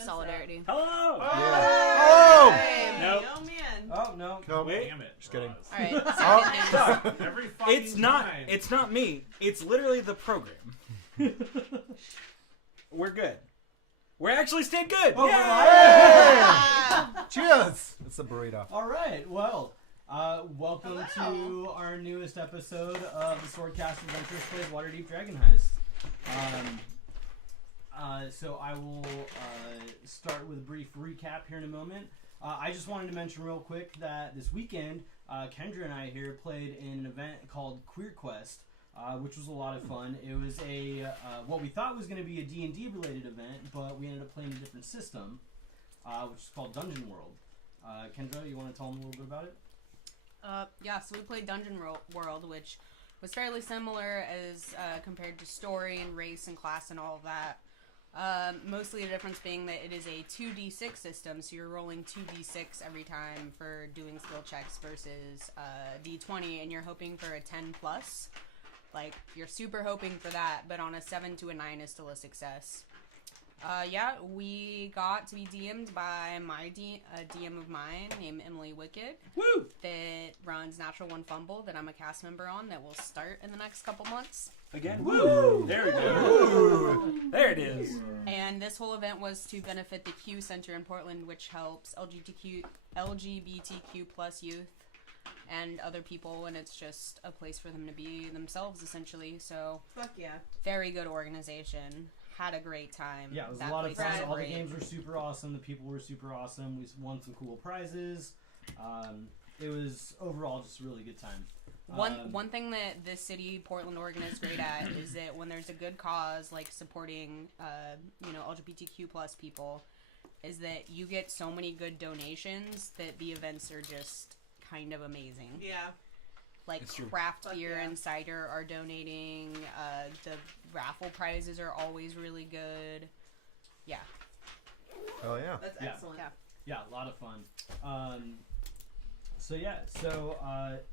Solidarity. Hello! Oh! Nope. Oh man. Oh no. Nope. Wait. Damn it. Just kidding. Roz. All right. Oh. Every fucking It's not. time. It's not me. It's literally the program. We're good. We're actually stayed good. Oh, Yay! Cheers! It's a burrito. All right. Well, welcome to our newest episode of the Swordcast Adventures plays Waterdeep Dragon Heist. So I will start with a brief recap here in a moment. I just wanted to mention real quick that this weekend, Kendra and I here played in an event called Queer Quest, which was a lot of fun. It was a what we thought was going to be a D&D related event, but we ended up playing a different system, which is called Dungeon World. Kendra, you want to tell them a little bit about it? Yeah, so we played Dungeon World, which was fairly similar as compared to story and race and class and all of that. Mostly the difference being that it is a 2d6 system, so you're rolling 2d6 every time for doing skill checks versus d20, and you're hoping for a 10 plus. Like, you're super hoping for that, but on a 7 to a 9 is still a success. Yeah, we got to be DM'd by a DM of mine named Emily Wicked. Woo! That runs Natural One Fumble that I'm a cast member on that will start in the next couple months. Again. Woo! There we go. There it is. And this whole event was to benefit the Q Center in Portland, which helps LGBTQ plus youth and other people, and it's just a place for them to be themselves, essentially. So, Fuck yeah. very good organization. Had a great time. Yeah, it was That a lot of place fun. was All the great. games were super awesome. The people were super awesome. We won some cool prizes. It was overall just a really good time. One thing that the city, Portland, Oregon is great at is that when there's a good cause like supporting, LGBTQ plus people, is that you get so many good donations that the events are just kind of amazing. Yeah. Like It's true. craft Fuck beer yeah. and cider are donating. The raffle prizes are always really good. Yeah. Oh yeah. That's Yeah. excellent. Yeah. Yeah, a lot of fun.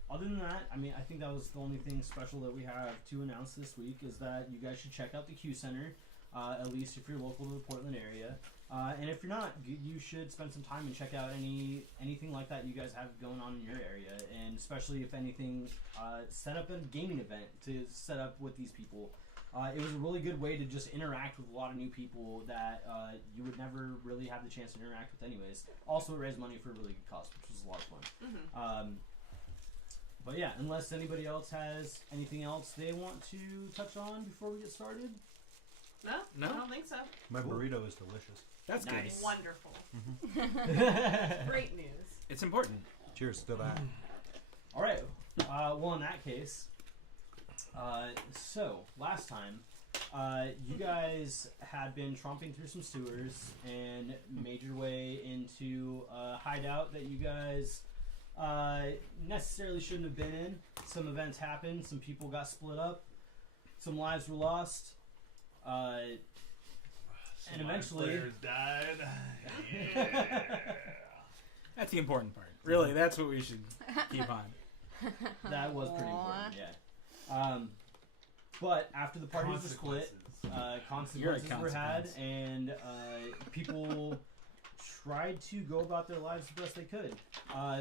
Other than that, I mean, I think that was the only thing special that we have to announce this week is that you guys should check out the Q Center, at least if you're local to the Portland area. And if you're not, you should spend some time and check out anything like that you guys have going on in your area, and especially if anything, set up a gaming event to set up with these people. It was a really good way to just interact with a lot of new people that you would never really have the chance to interact with anyways. Also, it raised money for a really good cause, which was a lot of fun. Mm-hmm. But yeah, unless anybody else has anything else they want to touch on before we get started. No? No? I don't think so. My Cool. burrito is delicious. That's Nice. good. Wonderful. Great news. It's important. Cheers to that. All right. Well, in that case, so last time, you guys had been tromping through some sewers and made your way into a hideout that you guys necessarily shouldn't have been in. Some events happened. Some people got split up. Some lives were lost. And eventually, players died. Yeah. That's the important part. Really, that's what we should keep on. that was pretty important. Yeah. But after the parties were split, consequences were had, and people tried to go about their lives the best they could.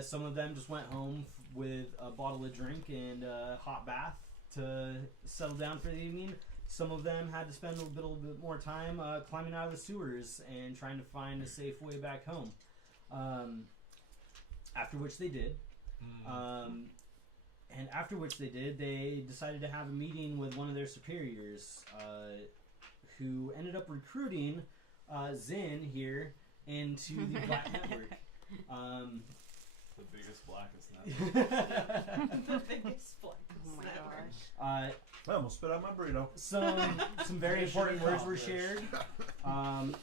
Some of them just went home with a bottle of drink and a hot bath to settle down for the evening. Some of them had to spend a little bit more time climbing out of the sewers and trying to find a safe way back home. After which they did. And after which they decided to have a meeting with one of their superiors, who ended up recruiting Zin here into the Black Network. The biggest, blackest network. The biggest black Oh my network. gosh. I almost spit out my burrito. Some very Mission important words were accomplished. shared,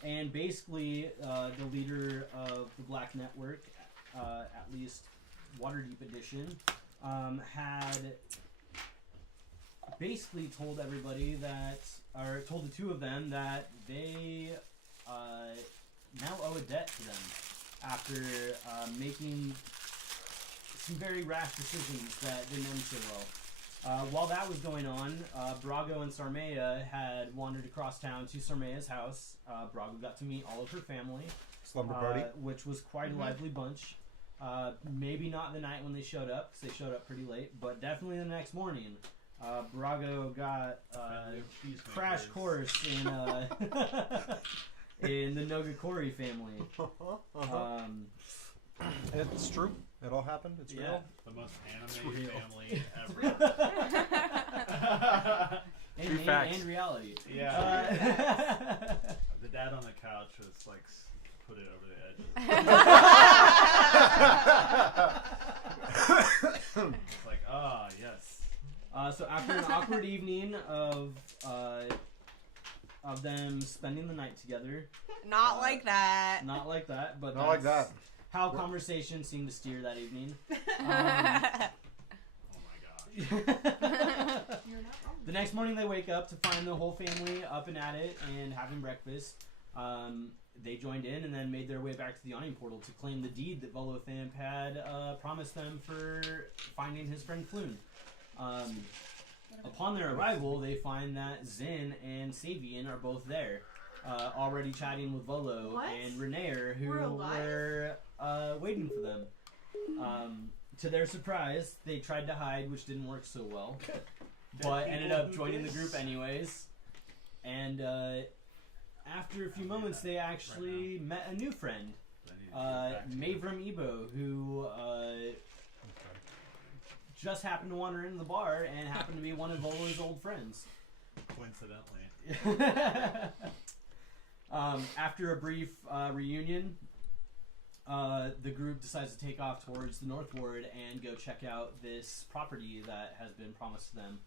and basically the leader of the Black Network, at least Waterdeep Edition, had basically told everybody that, or told the two of them that they now owe a debt to them after making some very rash decisions that didn't end so well. While that was going on, Brago and Sarmea had wandered across town to Sarmea's house. Brago got to meet all of her family, Slumber party. which was quite a lively bunch. Maybe not the night when they showed up, because they showed up pretty late, but definitely the next morning. Brago got crash course in in the Nogakori family. It's true. It all happened. It's real. The most It's anime real. family ever. And, facts. and reality. Yeah. The dad on the couch was like, put it over the edge. It's like, ah, yes. So after an awkward evening of them spending the night together, Not like that. not like that, but Not like that's that. how conversation seemed to steer that evening. Oh my gosh. The next morning they wake up to find the whole family up and at it and having breakfast. They joined in and then made their way back to the awning portal to claim the deed that Volothamp had promised them for finding his friend Floon. Upon their arrival, they find that Zin and Savian are both there, already chatting with Volo What? and Renaer, who We're alive? were waiting for them. To their surprise, they tried to hide, which didn't work so well, but ended up joining the group anyways. And after a few moments, they actually met a new friend, Mavram Ebo, who just happened to wander into the bar and happened to be one of Volo's old friends. Coincidentally. After a brief reunion, the group decides to take off towards the northward and go check out this property that has been promised to them.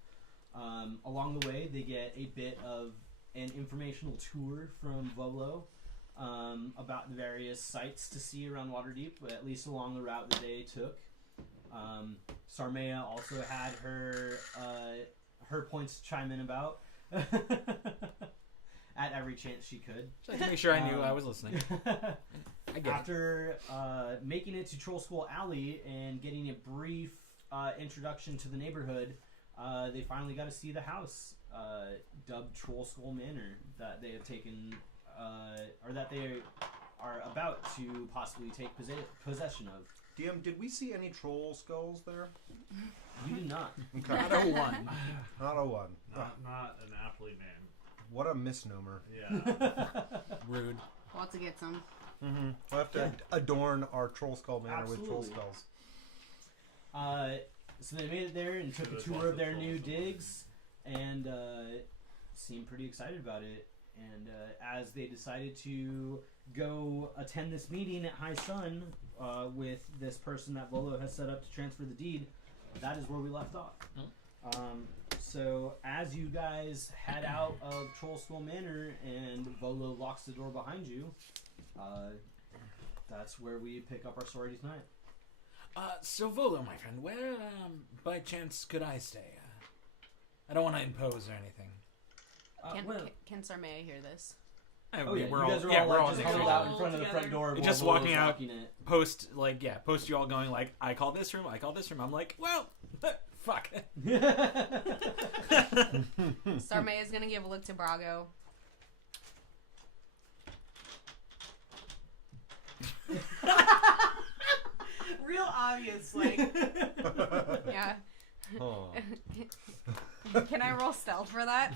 Along the way, they get a bit of an informational tour from Volo about the various sites to see around Waterdeep, at least along the route that they took. Sarmea also had her points to chime in about at every chance she could. Just to make sure I knew I was listening. I get it. After making it to Troll School Alley and getting a brief introduction to the neighborhood, they finally got to see the house, dubbed Troll Skull Manor, that they have taken, or that they are about to possibly take possession of. DM, did we see any troll skulls there? You did not. Okay. Not a one. Not a one. Not an aptly named. What a misnomer. Yeah. Rude. We'll have to get some. Mm-hmm. We'll have to adorn our Troll Skull Manor with troll Absolutely. skulls. So they made it there and took a tour of their new digs and seemed pretty excited about it. And as they decided to go attend this meeting at High Sun with this person that Volo has set up to transfer the deed, that is where we left off. So as you guys head out of Troll Skull Manor and Volo locks the door behind you, that's where we pick up our story tonight. So Volo, my friend, where, by chance, could I stay? I don't want to impose or anything. Can Sarmea hear this? Oh yeah, we're you guys are yeah, all we're like all just next huddled to out each in front of the front door. while Just Volo's walking out. locking it. Post you all going like, I call this room, I call this room. I'm like, well, fuck. Sarmea is gonna give a look to Brago. Real obvious, like. Yeah. Oh. Can I roll stealth for that?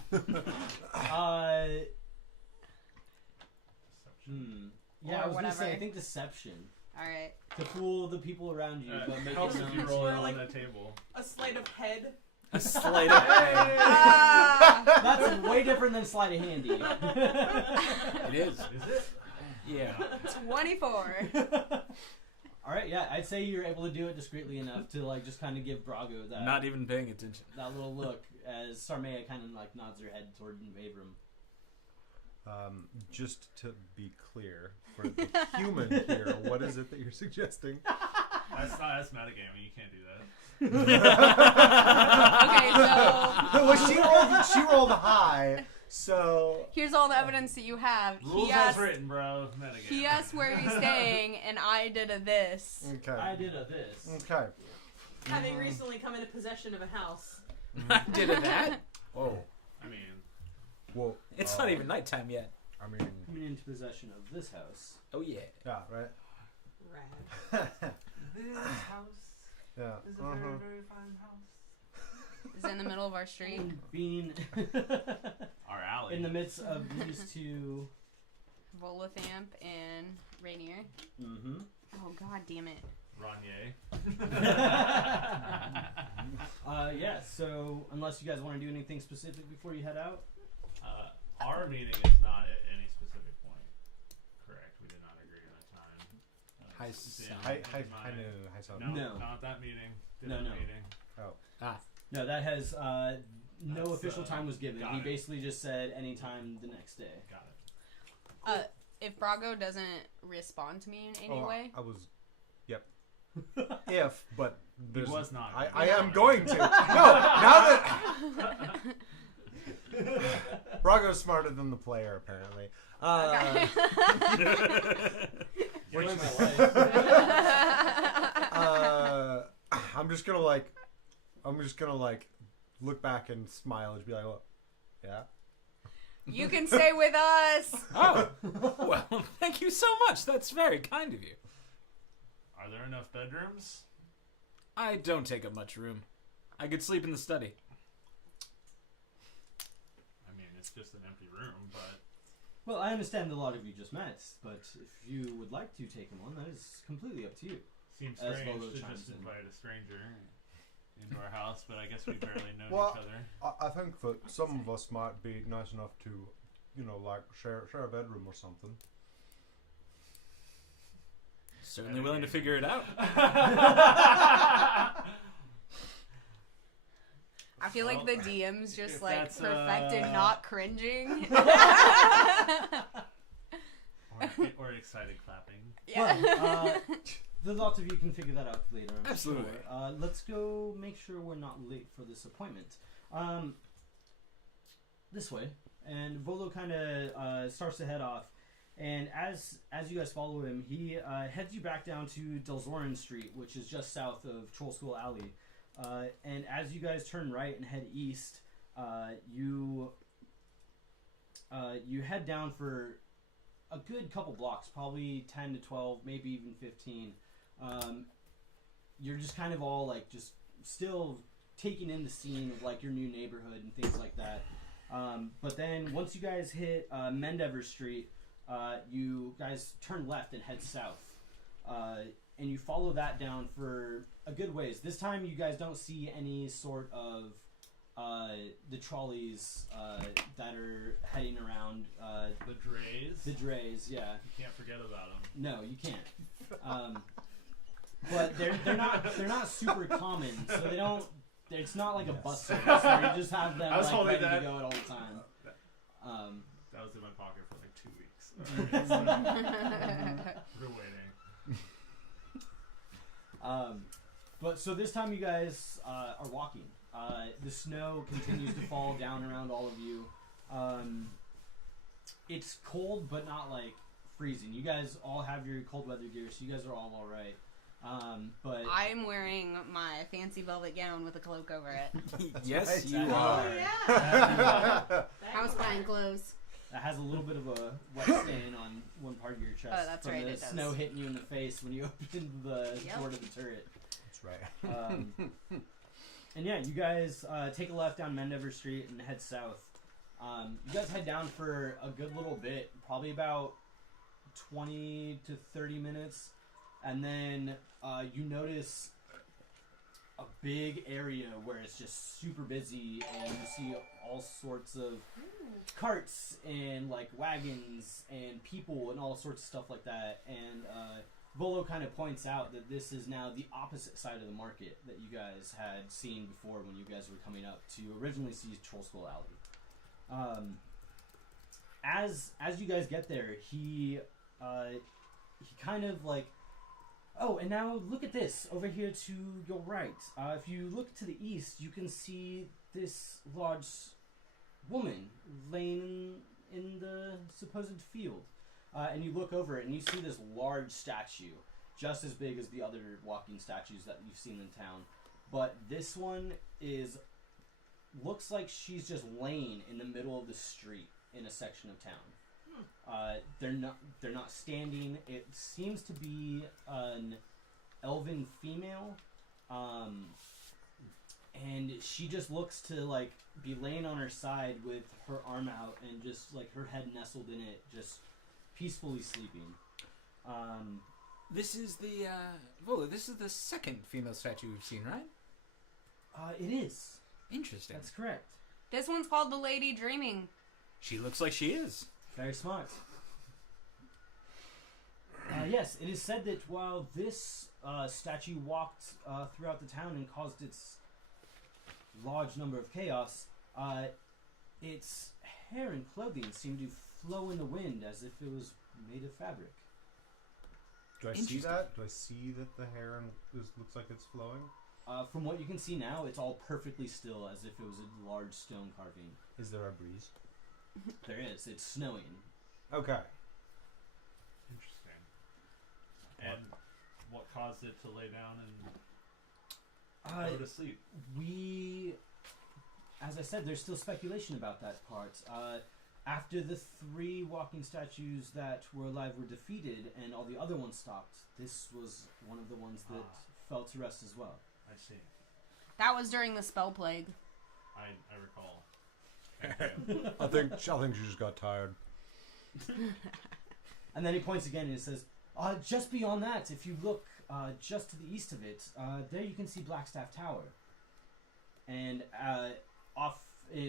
Yeah, Or I was gonna say, whatever. I think deception. Alright. To fool the people around you, but make Helps it if known you that roll it you're- on the table. A sleight of head. A sleight of Ah! That's way different than sleight of handy. It is. Is it? Yeah. 24. Alright, yeah, I'd say you're able to do it discreetly enough to like just kind of give Brago that Not even paying attention. that little look as Sarmea kind of like nods her head toward Avram. Just to be clear, for the human here, what is it that you're suggesting? That's metagaming. You can't do that. Okay, so Well, she rolled high, so here's all the evidence that you have. Rules as written, bro. Metagaming. He asked where he's staying, and I did a this. okay. I did a this. Okay. Having recently come into possession of a house. I did it that. Whoa. I mean, Whoa. It's not even nighttime yet. I mean, Coming into possession of this house. Oh yeah. yeah, right. Rad. This house Yeah. is a very, very fine house. Is in the middle of our street. Being our alley. in the midst of these two. Volothamp and Rainier. Mm-hmm. Oh god damn it. Ranier. Yeah, so unless you guys want to do anything specific before you head out. Our meeting is not at any specific point. Correct. We did not agree on a time. Hi, Dan, Hi, so. No, No. not that meeting. No. Meeting. No, that has no That's, official time was given. got He it. basically just said anytime the next day. Got it. If Brago doesn't respond to me in any way, I was. Yep. If, but there's. was not. I am going to. No, now that. Brago's smarter than the player, apparently. okay. Which Which- my life. I'm just gonna look back and smile and be like, well, yeah. You can stay with us. Oh, well, thank you so much. That's very kind of you. Are there enough bedrooms? I don't take up much room. I could sleep in the study. I mean, it's just an empty room, but Well, I understand a lot of you just met, but if you would like to take him on, that is completely up to you. seems As strange Volo to chimes just in. invite a stranger into our house. But I guess we barely know Well, each other. I think that some of us might be nice enough to, share a bedroom or something. Certainly willing to figure it out. I feel like the DM's just if like that's, perfected not cringing. Or excited clapping. Yeah. Well, the lots of you can figure that out later. I'm Absolutely. Sure. Let's go make sure we're not late for this appointment. This way, and Volo kind of starts to head off, and as you guys follow him, he heads you back down to Delzoran Street, which is just south of Troll School Alley. And as you guys turn right and head east, you head down for a good couple blocks, probably 10 to 12, maybe even 15. You're just kind of all like just still taking in the scene of like your new neighborhood and things like that. But then once you guys hit Mendever Street, you guys turn left and head south. And you follow that down for a good ways. This time you guys don't see any sort of the trolleys that are heading around. The drays. The drays, yeah. You can't forget about them. No, you can't. But they're not super common, so they don't. It's not like a bus service where you just have them I was like holding ready that. to go at all the time. That was in my pocket for like 2 weeks. We're waiting. But so this time you guys are walking. The snow continues to fall down around all of you. It's cold, but not like freezing. You guys all have your cold weather gear, so you guys are all right. But I'm wearing my fancy velvet gown with a cloak over it. Yes, you Oh, are. yeah. House buying clothes. that has a little bit of a wet stain on one part of your chest. Oh, that's from right, the it does. snow hitting you in the face when you opened the Yep. door to the turret. That's right. And yeah, you guys take a left down Mendever Street and head south. You guys head down for a good little bit, probably about 20 to 30 minutes, and then you notice a big area where it's just super busy, and you see all sorts of carts and like wagons and people and all sorts of stuff like that. And Volo kind of points out that this is now the opposite side of the market that you guys had seen before when you guys were coming up to originally see Troll School Alley. As you guys get there, he kind of like, oh, and now look at this over here to your right. If you look to the east, you can see this large woman laying in the supposed field. And you look over it and you see this large statue, just as big as the other walking statues that you've seen in town. But this one is looks like she's just laying in the middle of the street in a section of town. They're not standing. It seems to be an elven female, and she just looks to like be laying on her side with her arm out and just like her head nestled in it, just peacefully sleeping. This is the Vola, this is the second female statue we've seen, right? It is. Interesting. That's correct. This one's called the Lady Dreaming. She looks like she is. Very smart. Yes, it is said that while this statue walked throughout the town and caused its large number of chaos, its hair and clothing seemed to flow in the wind as if it was made of fabric. Do I see that? Do I see that the hair looks like it's flowing? From what you can see now, it's all perfectly still as if it was a large stone carving. Is there a breeze? There is. It's snowing. Okay. Interesting. And what caused it to lay down and go to sleep? As I said, there's still speculation about that part. After the 3 walking statues that were alive were defeated and all the other ones stopped, this was one of the ones that fell to rest as well. I see. That was during the spell plague. I recall. Thank you. I think she just got tired. And then he points again and he says, just beyond that, if you look just to the east of it, there you can see Blackstaff Tower. And off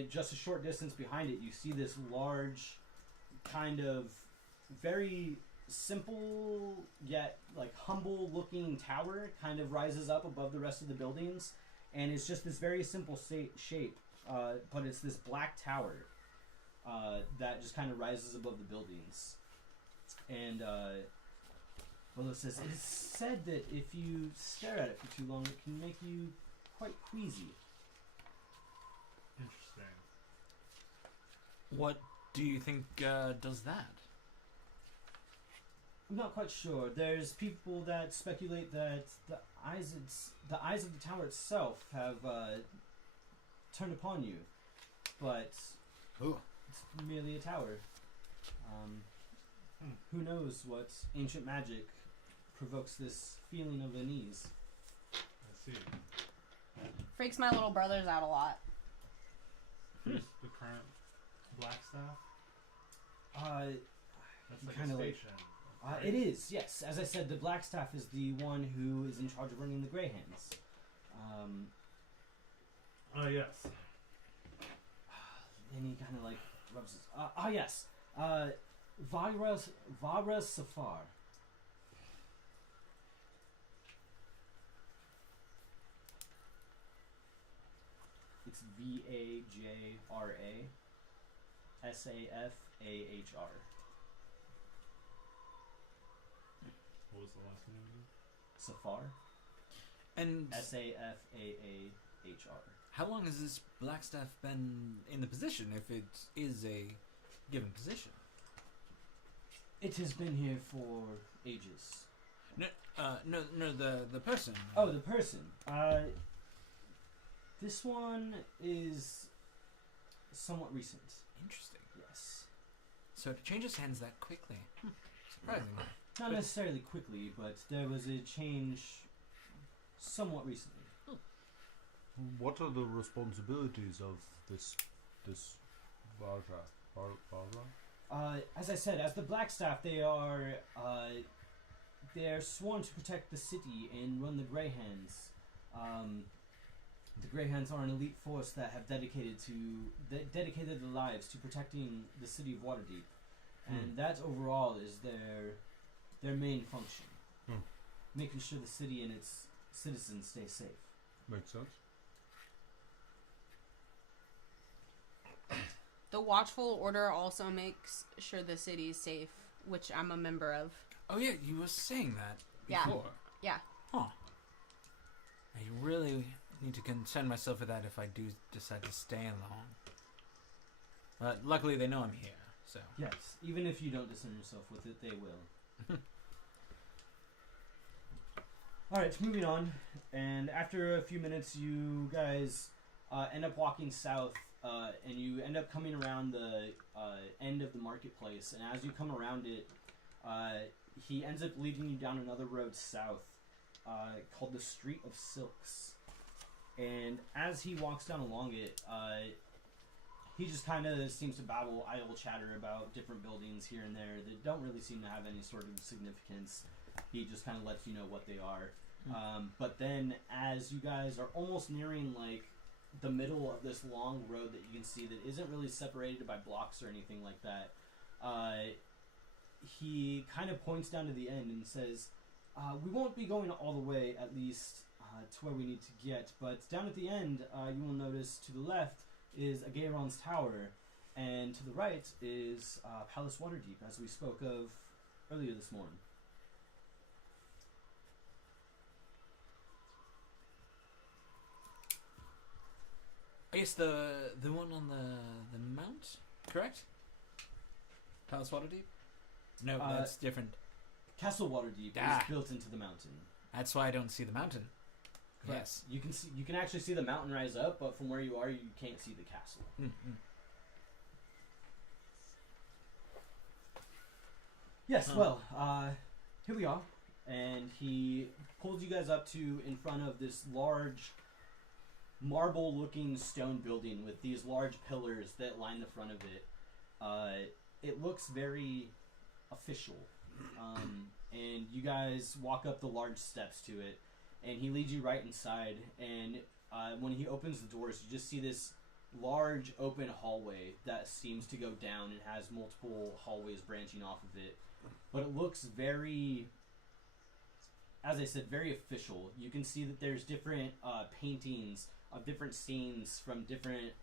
just a short distance behind it, you see this large, kind of very simple yet like humble looking tower kind of rises up above the rest of the buildings, and it's just this very simple shape, but it's this black tower that just kind of rises above the buildings. And well, it says, it is said that if you stare at it for too long, it can make you quite queasy. Interesting. What do you think does that? I'm not quite sure. There's people that speculate that the eyes of the tower itself have turned upon you, but Ooh. it's merely a tower. Who knows what ancient magic provokes this feeling of unease? I see. Freaks my little brothers out a lot. Who's the current Blackstaff? That's like kinda a like- station. It is, yes. As I said, the Blackstaff is the one who is in charge of running the Greyhands. Oh, yes. And he kind of like rubs his... yes. Vara Safar. It's Vajra Safahr. What was the last name again? Safar. And Safahr. how long has this Blackstaff been in the position, if it is a given position? It has been here for ages. No, the person. Oh, the person. This one is somewhat recent. Interesting. Yes. So it changes hands that quickly. Surprising. Not necessarily quickly, but there was a change somewhat recently. What are the responsibilities of this Vajra? As I said, as the Blackstaff, they are sworn to protect the city and run the Greyhands. The Greyhands are an elite force that have dedicated their lives to protecting the city of Waterdeep, and that overall is their main function, making sure the city and its citizens stay safe. Makes sense. The Watchful Order also makes sure the city is safe, which I'm a member of. Oh yeah, you were saying that Yeah. before. Yeah. Huh. I really need to concern myself with that if I do decide to stay long. But luckily they know I'm here, so. Yes, even if you don't discern yourself with it, they will. Alright, moving on. And after a few minutes, you guys end up walking south, and you end up coming around the end of the marketplace. And as you come around it, he ends up leading you down another road south, called the Street of Silks. And as he walks down along it, he just kind of seems to babble idle chatter about different buildings here and there that don't really seem to have any sort of significance. He just kind of lets you know what they are. But then as you guys are almost nearing like the middle of this long road that you can see that isn't really separated by blocks or anything like that, he kind of points down to the end and says, we won't be going all the way, at least to where we need to get, but down at the end, you will notice to the left is Agaron's Tower, and to the right is Palace Waterdeep, as we spoke of earlier this morning. I guess the one on the mount, correct? Palace Waterdeep? No, that's different. Castle Waterdeep is built into the mountain. That's why I don't see the mountain. Correct. Yes. You can actually see the mountain rise up, but from where you are, you can't see the castle. Mm-hmm. Yes, well, here we are. And he pulls you guys up to in front of this large marble-looking stone building with these large pillars that line the front of it. It looks very official. And you guys walk up the large steps to it, and he leads you right inside. And when he opens the doors, you just see this large open hallway that seems to go down and has multiple hallways branching off of it. But it looks very, as I said, very official. You can see that there's different paintings of different scenes from different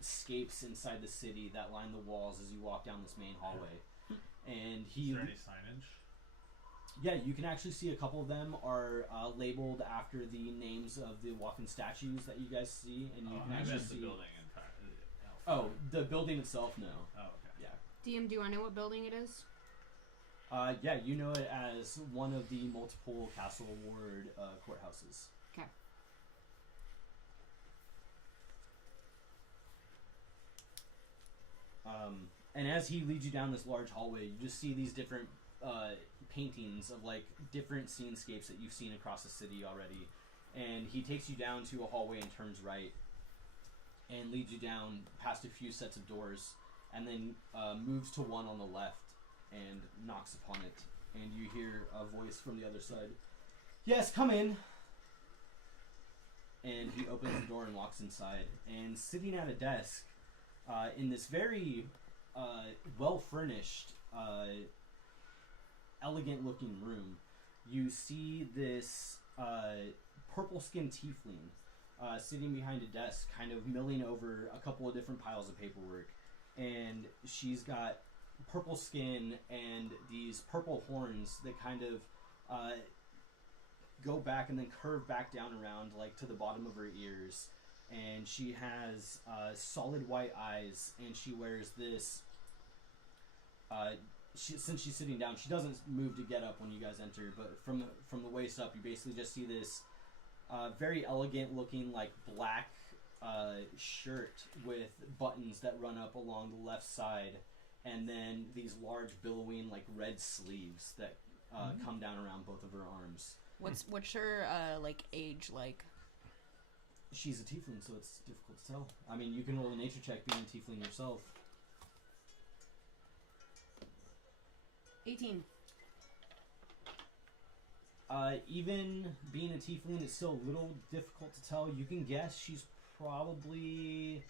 scapes inside the city that line the walls as you walk down this main hallway. And Is there any signage? Yeah, you can actually see a couple of them are labeled after the names of the walking statues that you guys see, and you can I actually missed see the building the building itself. No. Oh, okay. Yeah. DM, do I know what building it is? Yeah, you know it as one of the multiple Castle Ward courthouses. Okay. And as he leads you down this large hallway, you just see these different paintings of like different scenescapes that you've seen across the city already. And he takes you down to a hallway and turns right and leads you down past a few sets of doors, and then moves to one on the left and knocks upon it. And you hear a voice from the other side. Yes, come in. And he opens the door and walks inside. And sitting at a desk in this very well-furnished, elegant-looking room, you see this purple-skinned tiefling sitting behind a desk, kind of milling over a couple of different piles of paperwork. And she's got purple skin and these purple horns that kind of go back and then curve back down around like to the bottom of her ears. And she has solid white eyes, and she wears this since she's sitting down, she doesn't move to get up when you guys enter, but from the waist up, you basically just see this very elegant looking like black shirt with buttons that run up along the left side, and then these large billowing like red sleeves that come down around both of her arms. What's her like age like? She's a tiefling, so it's difficult to tell. I mean, you can roll a nature check being a tiefling yourself. 18. Even being a tiefling, it's still a little difficult to tell. You can guess she's probably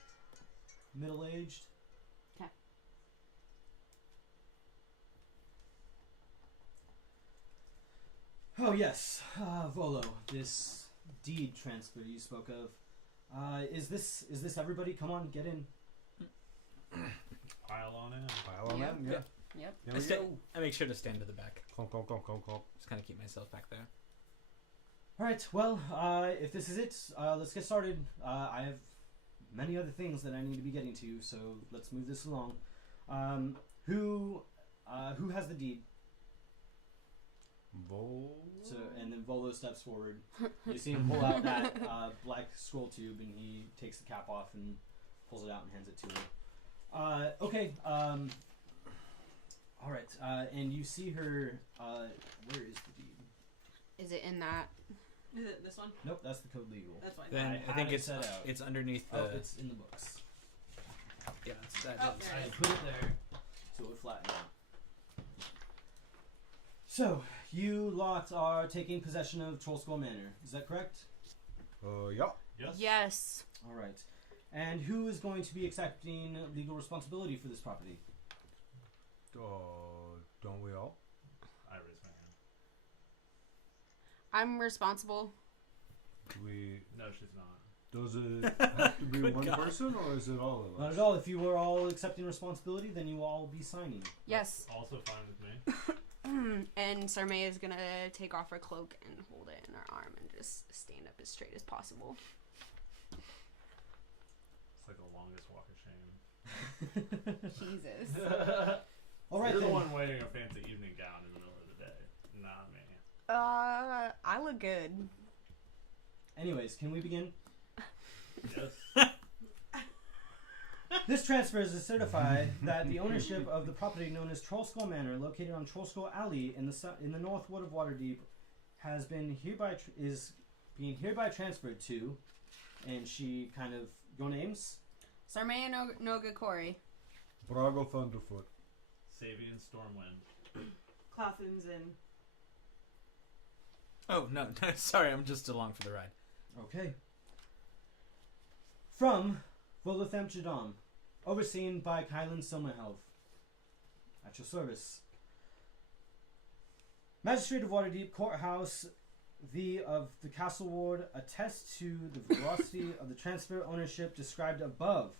middle-aged. Okay. Oh yes, Volo, this deed transfer you spoke of. Is this everybody? Come on, get in. Pile on in. Pile on Yeah. in, yeah. Yep. There we go. I make sure to stand to the back. Clomp, clomp, clomp, clomp, clomp. Just kind of keep myself back there. All right. Well, if this is it, let's get started. I have many other things that I need to be getting to, so let's move this along. Who has the deed? So, and then Volo steps forward. You see him pull out that black scroll tube, and he takes the cap off and pulls it out and hands it to her. Okay. All right. And you see her. Where is the deed? Is it in that? Is it this one? Nope, that's the code legal. That's fine. Then I think had it it's set out. it's underneath the. Oh, it's in the books. Yeah, it's that. Oh, is- there I it is. put it there so it would flatten out. So, you lot are taking possession of Trollskull Manor. Is that correct? Yeah. Yes. Yes. All right. And who is going to be accepting legal responsibility for this property? Don't we all? I raised my hand. I'm responsible. Do we? No, she's not. Does it have to be Good one God. person, or is it all of us? Not at all. If you were all accepting responsibility, then you will all be signing. Yes. Also fine with me. And Sarmay is gonna take off her cloak and hold it in her arm and just stand up as straight as possible. It's like the longest walk of shame. Jesus. All right You're then. the one wearing a fancy evening gown in the middle of the day, not me. I look good. Anyways, can we begin? Yes. This transfer is to certify that the ownership of the property known as Trollskull Manor, located on Trollskull Alley in the North Wood of Waterdeep, has been is being hereby transferred to, and she kind of your names. Sarmay Nogakori. Brago Thunderfoot. Sabian Stormwind. Clothin's in. Oh no, sorry, I'm just along for the ride. Okay. From Volothem Jadam, overseen by Kylan Silmerhelf. At your service. Magistrate of Waterdeep Courthouse of the Castle Ward attest to the veracity of the transfer ownership described above.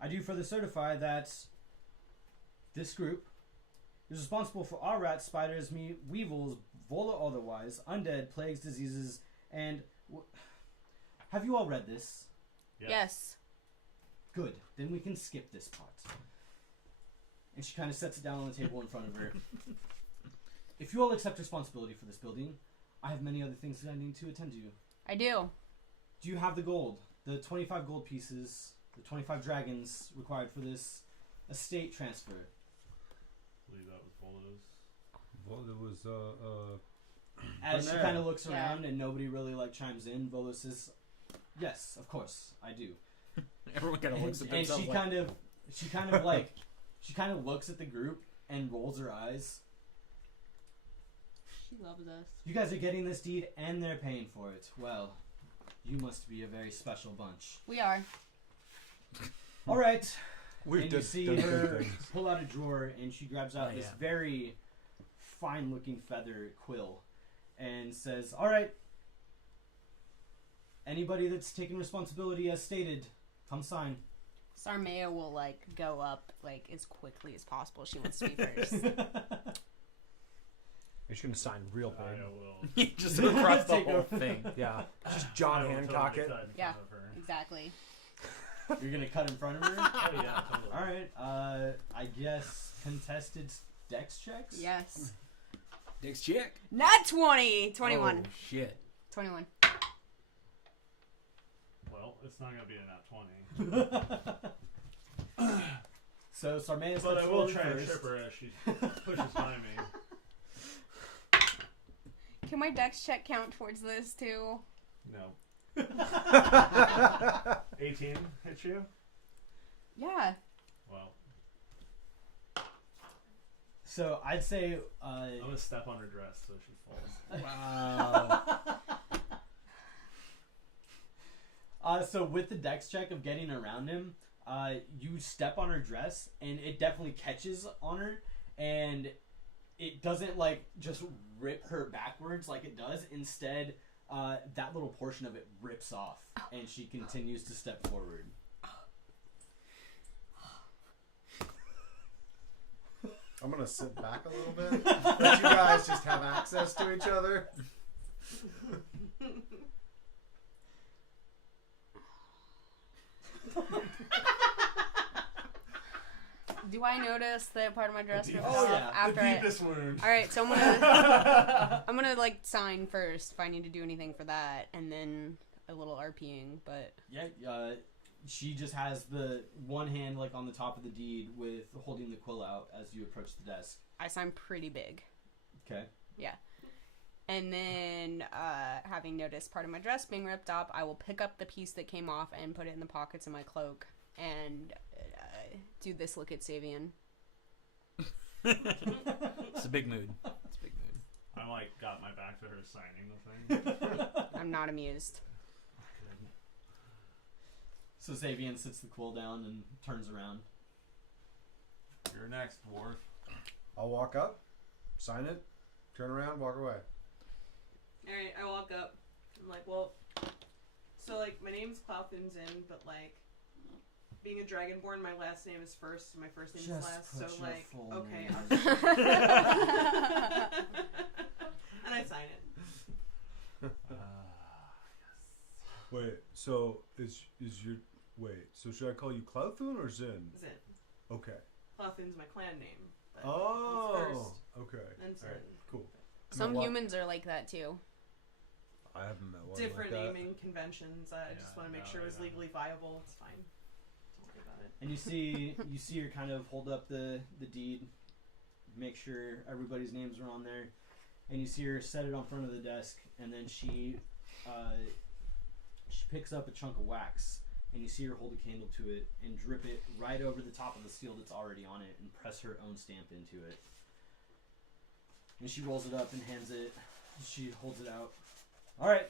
I do further certify that this group is responsible for our rats, spiders, weevils, vola otherwise, undead, plagues, diseases, and... have you all read this? Yes. Good. Then we can skip this part. And she kind of sets it down on the table in front of her. If you all accept responsibility for this building, I have many other things that I need to attend to. I do. Do you have the gold? The 25 gold pieces, the 25 dragons required for this estate transfer? I believe that was Volo's. Well, it was As she Renee. kind of looks Yeah. around and nobody really like chimes in, Volo says, "Yes, of course, I do." Everyone kind of looks at And themselves she like, kind of looks at the group and rolls her eyes. She loves us. You guys are getting this deed and they're paying for it. Well, you must be a very special bunch. We are. All right. we And did you see done her good things. pull out a drawer and she grabs out Oh, this yeah. very fine-looking feather quill and says, "All right. Anybody that's taking responsibility as stated, come sign." Sarmaya will go up as quickly as possible. She wants to be first. You're just gonna sign real big. I will. you just across the Take whole over. thing. Yeah. Just John I will Hancock totally it. decide in Yeah. front of her. Exactly. You're gonna cut in front of her. Oh yeah, totally. All right. I guess contested dex checks. Yes. Next check. Nat 20. 21. Oh, shit. 21. Well, it's not gonna be a nat 20. So Sarmaya But I steps will forward try and first. trip her as she pushes by me. Can my dex check count towards this too? No. 18 hit you? Yeah. Well, So I'd say I'm gonna step on her dress so she falls. Wow. so with the dex check of getting around him, you step on her dress and it definitely catches on her, and it doesn't just rip her backwards like it does. Instead, that little portion of it rips off, and she continues to step forward. I'm gonna sit back a little bit. Let you guys just have access to each other. Do Do I notice that part of my dress ripped Oh, off yeah. after the I... deepest wound. Alright, so I'm gonna like sign first if I need to do anything for that, and then a little RPing, but... Yeah, she just has the one hand like on the top of the deed with holding the quill out as you approach the desk. I sign pretty big. Okay. Yeah. And then, having noticed part of my dress being ripped off, I will pick up the piece that came off and put it in the pockets of my cloak and do this look at Savian. It's a big mood. It's a big mood. I like got my back to her signing the thing. I'm not amused. So Savian sits the quill down and turns around. You're next, dwarf. I'll walk up, sign it, turn around, walk away. Alright, I walk up. I'm like, well, so like my name's Clouthinzin, but like being a dragonborn, my last name is first, and my first name is last. So like, okay, I'll just... and I sign it. Wait, so is your so should I call you Clouthin or Zin? Zin. Okay. Clouthin's my clan name. But Oh. it's first, Okay. then Zin. Alright, cool. Some What? humans are like that too. I haven't met one Different like that. naming conventions. I just want to make sure it was legally viable. It's fine. Don't worry about it. And you see her kind of hold up the deed, make sure everybody's names are on there, and you see her set it on front of the desk, and then she picks up a chunk of wax, and you see her hold a candle to it and drip it right over the top of the seal that's already on it and press her own stamp into it. And she rolls it up and hands it. She holds it out. All right.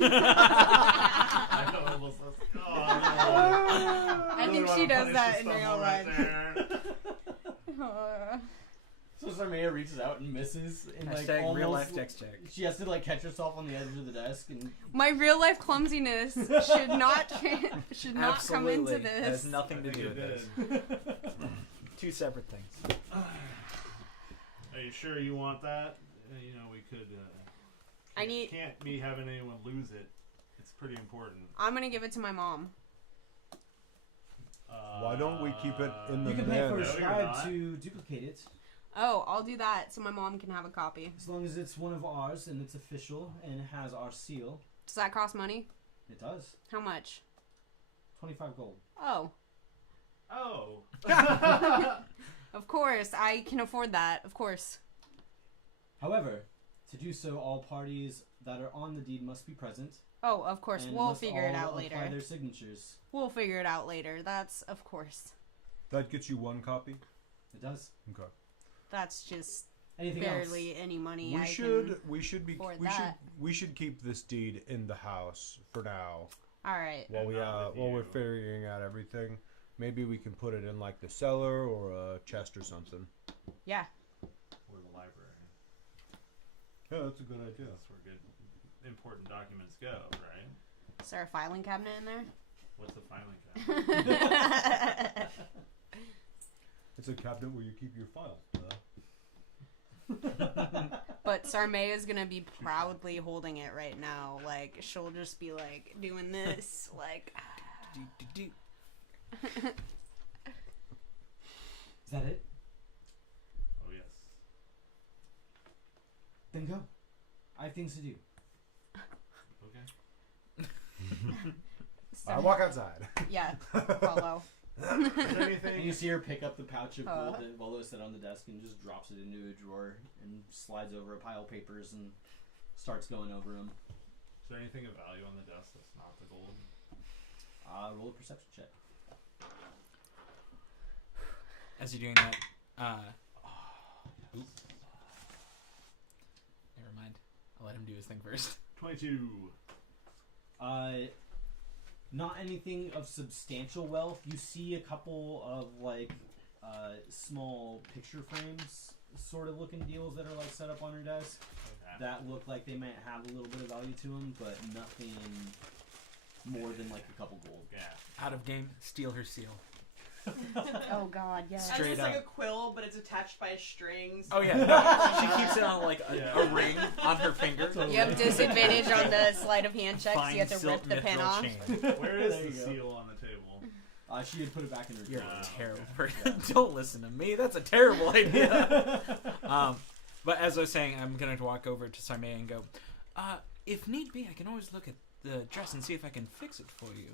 I know almost. I think she does that in real life. So Sarmea reaches out and misses, and like Hashtag almost, real life dex check. she has to like catch herself on the edge of the desk, and My real life clumsiness should not come into Absolutely. That has this. nothing to do with this. Two separate things. Are you sure you want that? You know, we could. Can't be having anyone lose it. It's pretty important. I'm gonna give it to my mom. Why don't we keep it in the you can pay for a No, you're scribe not. to duplicate it, Oh, I'll do that so my mom can have a copy. as long as it's one of ours and it's official and it has our seal. Does that cost money? It does. How much? 25 gold. Oh, Oh. of course. I can afford that. Of course. However, to do so, all parties that are on the deed must be present. Oh, of course. And We'll must figure it all out apply later. their signatures. We'll figure it out later. That's of course. That gets you one copy? It does. Okay. That's just Anything barely any money. We I should Can afford that. we should keep this deed in the house for now. All right. While not with we're you. figuring out everything. Maybe we can put it in like the cellar or a chest or something. Yeah. Or the library. Yeah, that's a good idea. That's where good important documents go, right? Is there a filing cabinet in there? What's a filing cabinet? It's a cabinet where you keep your files. But Sarmea is gonna be proudly holding it right now. Like she'll just be like doing this, like. Is that it? Oh yes. Then go. I have things to do. Okay. I walk outside. Yeah. Follow. Is there And anything? you see her pick up the pouch of gold that Volo set on the desk and just drops it into a drawer and slides over a pile of papers and starts going over them. Is there anything of value on the desk that's not the gold? Roll a perception check. As you're doing that, oop. Never mind. I'll let him do his thing first. 22. Not anything of substantial wealth. You see a couple of like small picture frames sort of looking deals that are like set up on her desk Okay. that look like they might have a little bit of value to them, but nothing more than like a couple gold. Yeah. Out of game, steal her seal. Oh God, yes. That's Straight just like up. a quill, but it's attached by strings. Oh yeah, she keeps it on like a Yeah. ring on her finger. You have disadvantage on the sleight of hand checks. Fine You have to silk rip the pin mithril off. chain. Where is There the you go. seal on the table? She had put it back in her You're drawer. a terrible okay. person. Don't listen to me. That's a terrible idea. But as I was saying, I'm going to walk over to Sarmea and go, if need be, I can always look at the dress and see if I can fix it for you.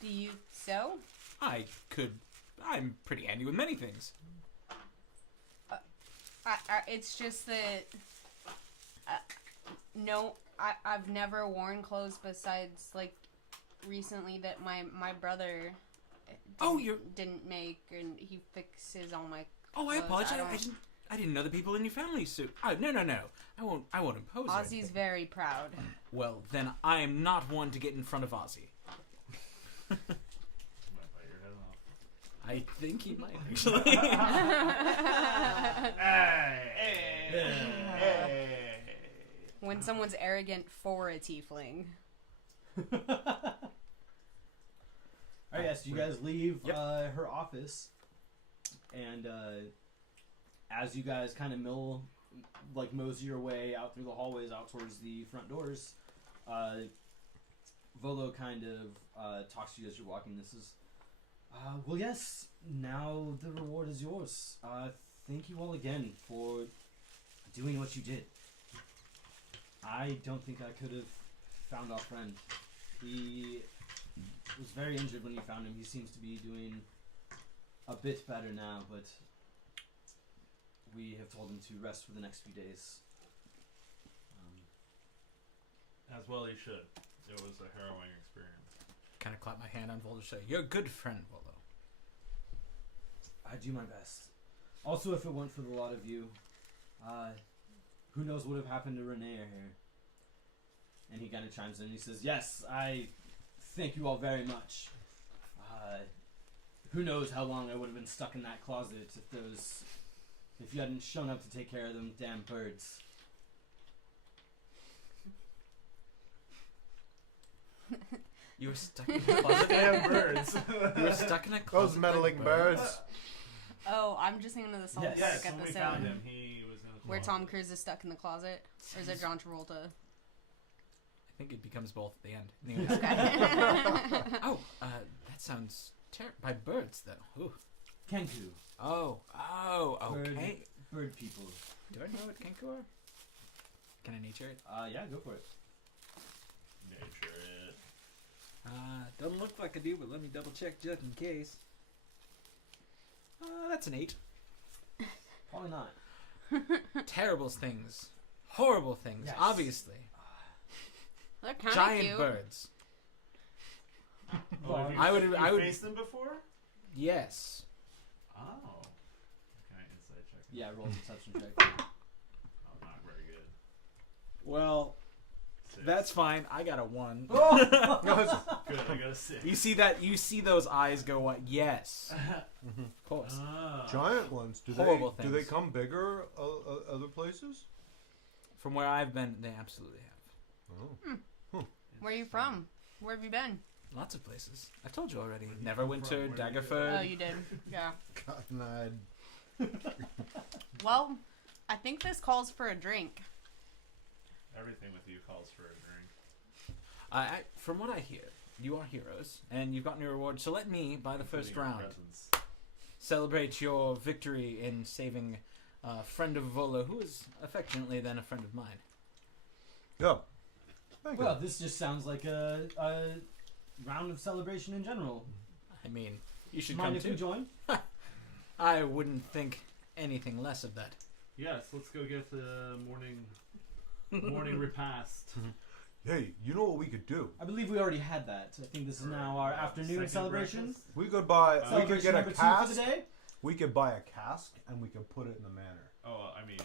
Do you sew? I could. I'm pretty handy with many things. It's just that... no, I've never worn clothes besides, like, recently that my brother didn't make, and he fixes all my Oh, I clothes. apologize. I didn't know the people in your family suit. Oh, no. I won't impose or Ozzy's anything. very proud. Well, then I am not one to get in front of Ozzy. Might bite your head off. I think he might, actually. Hey! When someone's arrogant for a tiefling. Alright, yes, you guys leave Yep. her office, and as you guys kind of mosey your way out through the hallways out towards the front doors, Volo kind of talks to you as you're walking. This is, well, yes, now the reward is yours. Thank you all again for doing what you did. I don't think I could have found our friend. He was very injured when you found him. He seems to be doing a bit better now, but we have told him to rest for the next few days. As well he should. It was a harrowing experience. Kind of clap my hand on Volo's shoulder. You're a good friend, Volo. I do my best. Also, if it weren't for the lot of you, who knows what would have happened to Renee here. And he kind of chimes in and he says, yes, I thank you all very much. Who knows how long I would have been stuck in that closet if you hadn't shown up to take care of them damn birds. You were stuck in a closet. Damn birds. You were stuck in a closet. Those meddling like birds. Oh, I'm just thinking of the song Yes. Yes, at when the we sound. found him, he was in a Where closet. Tom Cruise is stuck in the closet? Or is it John Travolta? I think it becomes both at the end. Anyways. Okay. Oh, that sounds terrible. By birds, though. Ooh. Kenku. Oh, okay. Bird people. Do I know what Kenku are? Can I nature it? Yeah, go for it. Nature it. Doesn't look like I do, but let me double check just in case. That's an 8. Probably not. Terrible things. Horrible things, Yes. obviously. They're kind of Giant cute. birds. Oh, have you, I would- you I would- faced them before? Yes. Oh. Can I insight check? Yeah, roll a perception check. Oh, not very good. Well, 6. that's fine. I got a 1. good. I got a 6. You see that? You see those eyes go, what? Yes. Of course. Giant ones. Do Horrible they things. come bigger other places? From where I've been, they absolutely have. Oh. Where are you from? Where have you been? Lots of places. I told you already. Where did you come Neverwinter, from? Where did you go? Daggerford. Oh, you did. Yeah. God, Well, I think this calls for a drink. Everything with you calls for a drink. From what I hear, you are heroes, and you've gotten your reward. So let me, by the first Including your round, presence. celebrate your victory in saving a friend of Volo, who is affectionately then a friend of mine. Yeah. Thank Well, you. this just sounds like a round of celebration in general. I mean, you should Mind come if too. you join? I wouldn't think anything less of that. Yes, let's go get the morning repast. Hey, you know what we could do? I believe we already had that. I think this is now our afternoon Second celebration. breakfast? We could buy. We could Celebration get a number 2 for cask. the day. We could buy a cask and we could put it in the manor. Oh, I mean,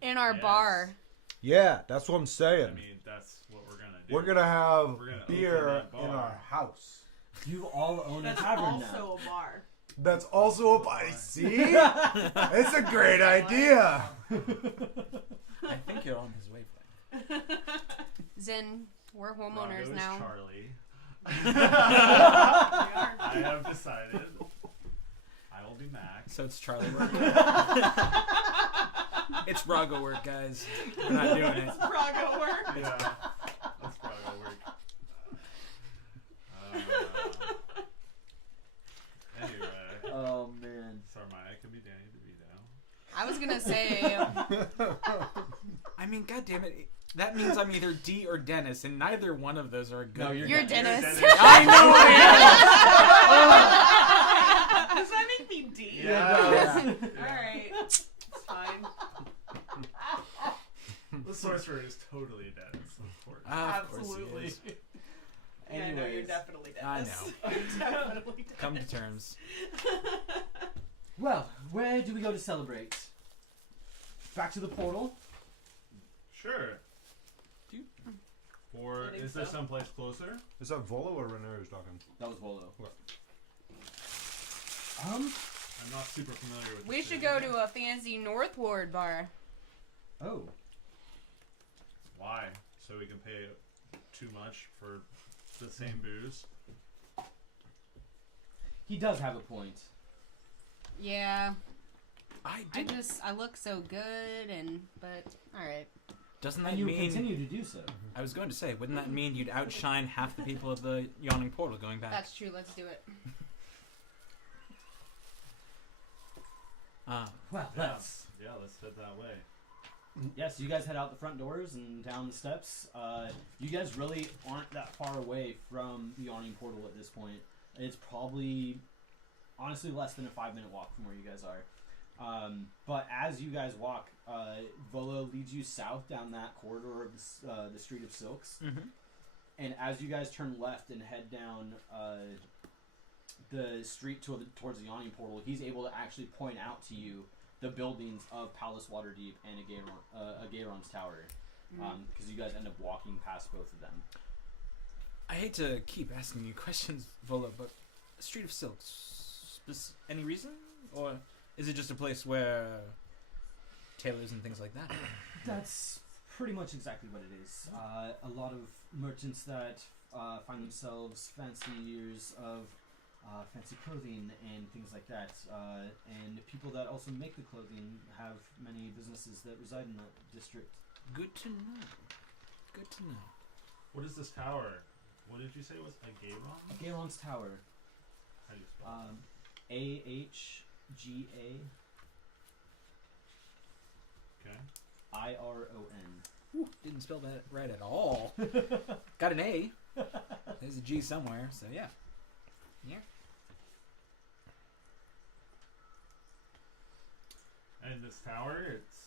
In our yes. bar. Yeah, that's what I'm saying. I mean, that's what we're gonna do. We're gonna have We're gonna beer open that bar. in our house. You all own a That's tavern now. also a bar. That's also a bar. See, it's a great idea. I think you're on his wavelength. Zin, we're Rago homeowners is now. Charlie. We are. I have decided. I will be Max. So it's Charlie work. It's Rago work, guys. We're not doing it. Prago work. Yeah, let's probably go work. I was gonna say. I mean, goddammit. That means I'm either D or Dennis, and neither one of those are good. No, You're Dennis. I know I Does that make me D? Yeah. Alright. It's fine. The sorcerer is totally Dennis, of course. am. Of course he Absolutely. is. Yeah, I know, you're Anyways. definitely Dennis. I know. You're definitely Dennis. Come to terms. Well, where do we go to celebrate? Back to the portal? Sure. Or I think is there so. someplace closer? Is that Volo or Renner who's talking? That was Volo. What? I'm not super familiar with We this should city. go to a fancy North Ward bar. Oh. Why? So we can pay too much for the same booze? He does have a point. Yeah. I look so good but alright. Doesn't that And you will mean... continue to do so. I was going to say, wouldn't that mean you'd outshine half the people of the Yawning Portal going back? That's true, let's do it. Well, Yeah. let's. Yeah, let's head that way. Yes, you guys head out the front doors and down the steps. You guys really aren't that far away from the Yawning Portal at this point. It's probably, honestly, less than a 5-minute walk from where you guys are. But as you guys walk, Volo leads you south down that corridor of the Street of Silks. Mm-hmm. And as you guys turn left and head down the street towards the Yawning Portal, he's able to actually point out to you the buildings of Palace Waterdeep and Agaron's Tower. Because you guys end up walking past both of them. I hate to keep asking you questions, Volo, but Street of Silks, any reason? Or is it just a place where tailors and things like that? That's pretty much exactly what it is. A lot of merchants that find themselves fanciers of fancy clothing and things like that. And people that also make the clothing have many businesses that reside in that district. Good to know. Good to know. What is this tower? What did you say was Agaron? Agaron's Tower. How do you spell AHGA. Okay. IRON. Whew, didn't spell that right at all. Got an A. There's a G somewhere, so yeah. Yeah. And this tower, it's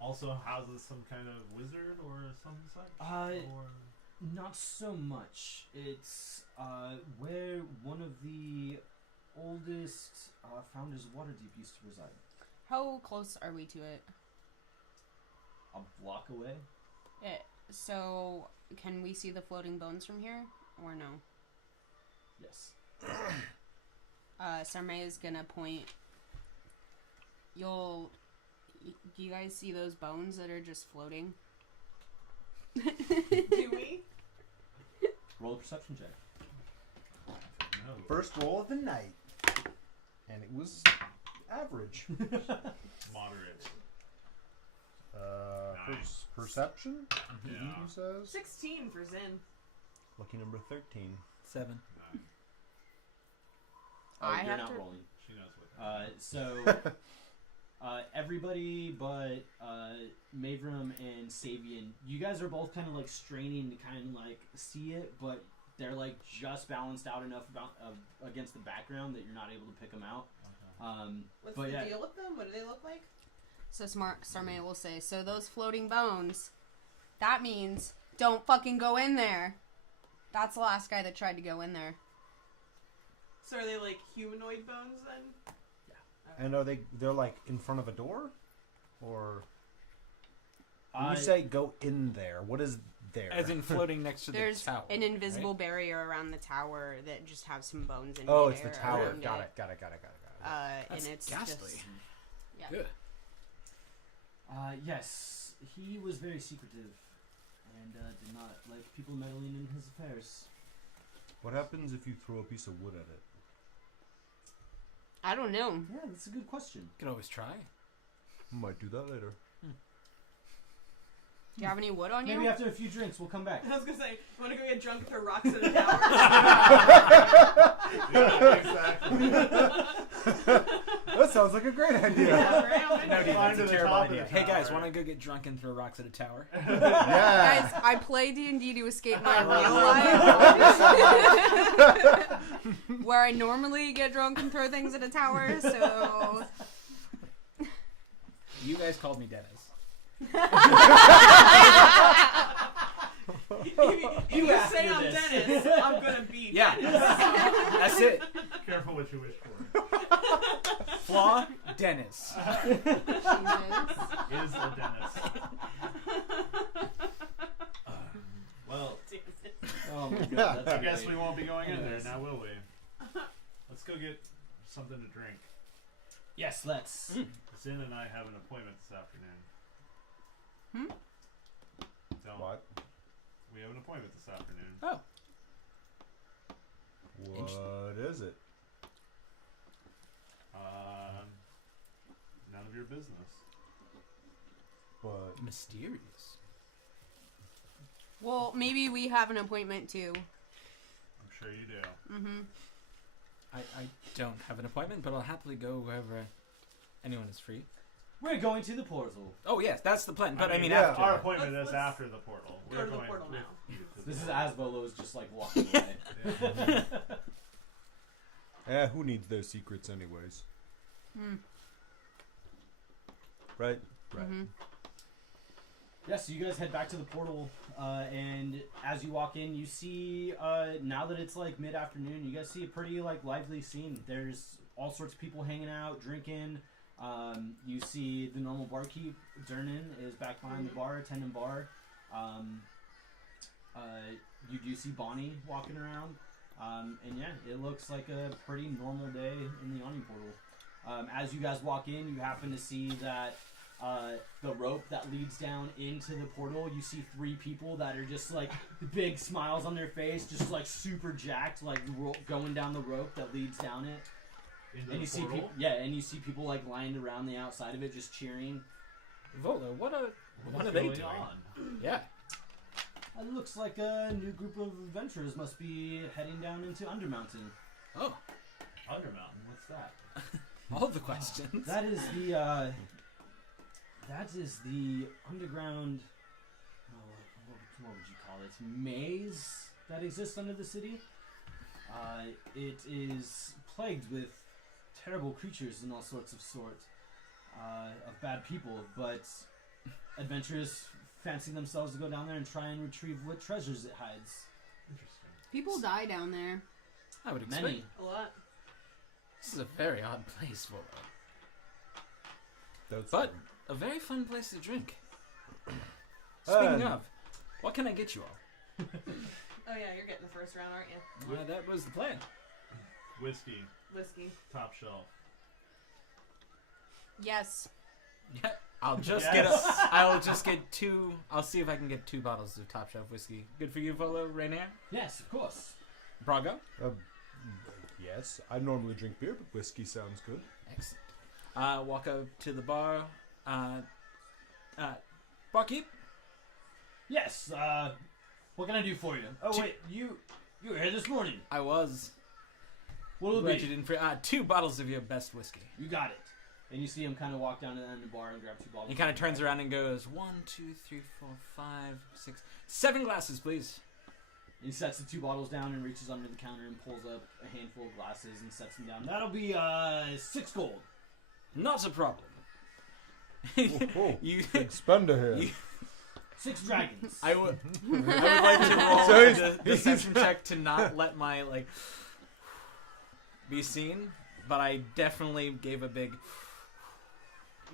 also houses some kind of wizard or some such? Or... Not so much. It's where one of the oldest founders of Waterdeep used to reside. How close are we to it? A block away. So, can we see the floating bones from here? Or no? Yes. Sarmay is gonna point. Do you guys see those bones that are just floating? Do we? Roll a perception check. No. First roll of the night. And it was average. Moderate. Nice. Perception? Yeah. Who says? 16 for Zen. Lucky number 13. 7. 9. Oh, I you're have not to- rolling. She knows what. So everybody but Mavram and Savian, you guys are both kind of like straining to kind of like see it, but they're like just balanced out enough against the background that you're not able to pick them out. What's But the yeah. deal with them? What do they look like? So Sarmay will say, so those floating bones, that means don't fucking go in there. That's the last guy that tried to go in there. So are they like humanoid bones then? And they're like in front of a door? Or when I you say go in there, what is there? As in floating next to There's the tower. an invisible right? barrier around the tower that just has some bones in Oh, it's the midair tower. around Got it. it. That's And it's ghastly. just... Yeah. Good. yes, he was very secretive and did not like people meddling in his affairs. What happens if you throw a piece of wood at it? I don't know. Yeah, that's a good question. Could always try. Might do that later. Do you have any wood on you? Maybe after a few drinks, we'll come back. I was gonna say, want to go get drunk and throw rocks at a tower? Yeah, exactly. That's That sounds like a great idea. No, dude, Climb that's to a the terrible top of idea. the Hey guys, tower. want to go get drunk and throw rocks at a tower? Yeah. Guys, I play D&D to escape my real life, where I normally get drunk and throw things at a tower. So You guys called me Dennis. If you asked say for I'm this. Dennis, I'm gonna be Yeah. Dennis. That's it. Careful what you wish for. Flaw, Dennis. Jesus. Is a Dennis. Well, Oh my god, that's I guess we great. won't be going in there Anyways. now, will we? Let's go get something to drink. Yes, let's. Zin and I have an appointment this afternoon. Don't. What? We have an appointment this afternoon. Oh. What is it? None of your business. But Mysterious. Well, maybe we have an appointment too. I'm sure you do. Mm-hmm. I don't have an appointment, but I'll happily go wherever anyone is free. We're going to the portal. Oh, yes, that's the plan. But I mean, yeah, after. Our appointment Let's is after the portal. go We're to the going portal with now. you to This is the as Volo's just like walking away. who needs those secrets anyways? Mm. Right? Right. Mm-hmm. Yeah, so you guys head back to the portal, and as you walk in, you see, now that it's like mid-afternoon, you guys see a pretty like lively scene. There's all sorts of people hanging out, drinking. You see the normal barkeep, Dernan, is back behind the bar, attending bar. You do see Bonnie walking around. And yeah, it looks like a pretty normal day in the awning portal. As you guys walk in, you happen to see that the rope that leads down into the portal, you see 3 people that are just like big smiles on their face, just like super jacked, like going down the rope that leads down it. Into And the you see portal. people, and you see people like lined around the outside of it, just cheering. Volo, what are What's they going doing? on? Yeah. It looks like a new group of adventurers must be heading down into Undermountain. Oh, Undermountain. What's that? all the questions. That is the underground. What would you call it? Maze that exists under the city. It is plagued with terrible creatures and all sorts of of bad people, but adventurers fancy themselves to go down there and try and retrieve what treasures it hides. Interesting. People die down there. I would expect. Many. A lot. This is a very odd place, Volo. That's But a very fun place to drink. Speaking of, what can I get you all? Oh yeah, you're getting the first round, aren't you? Well, that was the plan. Whiskey, Whiskey. top shelf. Yes. Yeah, I'll just get 2. I'll see if I can get 2 bottles of top shelf whiskey. Good for you, Volo, Rainier? Yes, of course. Brago? yes, I normally drink beer, but whiskey sounds good. Excellent. Walk up to the bar. Barkeep? Yes. What can I do for you? Oh wait, you were here this morning. I was. What will it Glad be? you didn't 2 bottles of your best whiskey. You got it. And you see him kind of walk down to the end of the bar and grab 2 bottles. He kind of turns around and goes, 1, 2, 3, 4, 5, 6, 7 glasses, please. He sets the 2 bottles down and reaches under the counter and pulls up a handful of glasses and sets them down. That'll be 6 gold. Not a problem. Whoa, You, big spender here. you, 6 dragons. I would like to roll So he's- the deception check to not let my be seen, but I definitely gave a big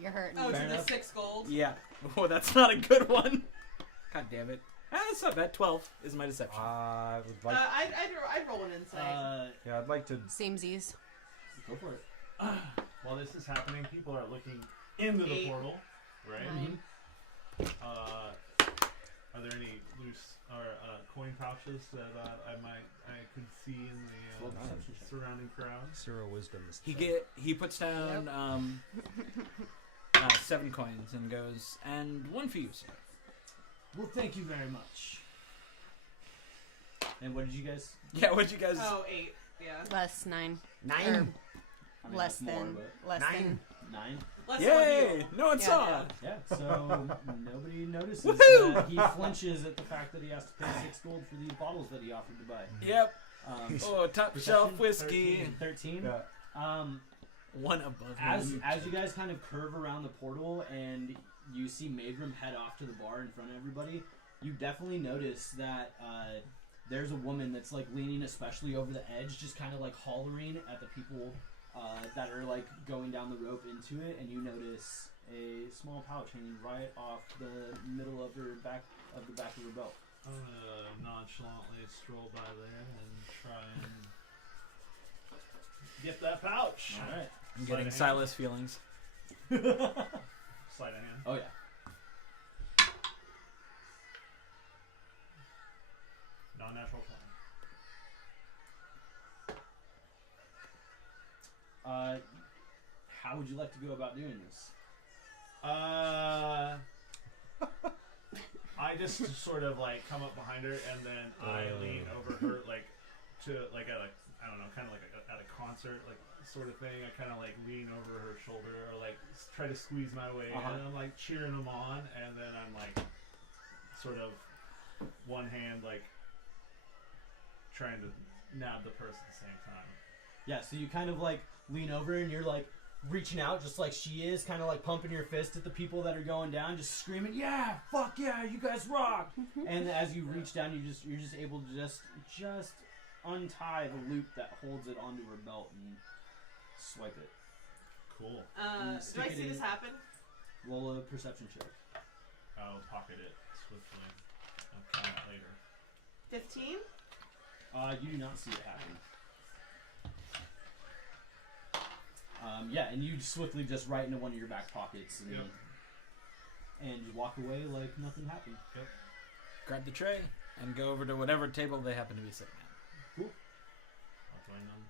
You're hurting. Oh, me. Fair to the enough. 6 gold. yeah. Oh, that's not a good one. God damn it. That's not bad. 12 is my deception. I would like. I'd roll an insight. Yeah, I'd like to. Samesies. Go for it. While this is happening, people are looking into the 8. portal, right? Nine. Are there any loose or coin pouches that I could see in Roll the deception check. surrounding crowd? 0 wisdom. He puts down 7 coins and goes, and 1 for you, sir. Well, thank you very much. And what did you guys? Yeah, what'd you guys? Oh, 8. Yeah. Less 9. 9. I mean, less that's more, than but less than 9. Less than one Yay! deal. No one Yeah, saw yeah. it. Yeah, so nobody notices Woohoo! that he flinches at the fact that he has to pay 6 gold for these bottles that he offered to buy. Yep. Um, Top Perception? shelf whiskey. 13. Yeah. One above As me. you guys kind of curve around the portal and you see Maedram head off to the bar in front of everybody, you definitely notice that there's a woman that's like leaning especially over the edge, just kind of like hollering at the people that are like going down the rope into it, and you notice a small pouch hanging right off the middle of her back of her belt. I'm gonna nonchalantly stroll by there and try and get that pouch. All right. I'm Sleight getting of hand. Silas feelings. Sleight of hand. Oh yeah. Non-natural 20. How would you like to go about doing this? I just sort of like come up behind her and then I lean over her like to like at a I don't know kind of like at a concert like sort of thing. I kind of like lean over her shoulder or like try to squeeze my way in, and I'm like cheering them on, and then I'm like sort of one hand like trying to nab the purse at the same time. Yeah, so you kind of like lean over and you're like reaching out just like she is, kind of like pumping your fist at the people that are going down, just screaming, "Yeah, fuck yeah, you guys rock!" And as you reach down, you're just able to just untie the loop that holds it onto her belt and swipe it. Cool. You Do stick I it see in- this happen? Roll a perception check. I'll pocket it swiftly. I'll count it later. 15? You do not see it happen. Yeah, and you swiftly just right into one of your back pockets and, and you walk away like nothing happened. Yep. Grab the tray and go over to whatever table they happen to be sitting at. Cool. I'll join them.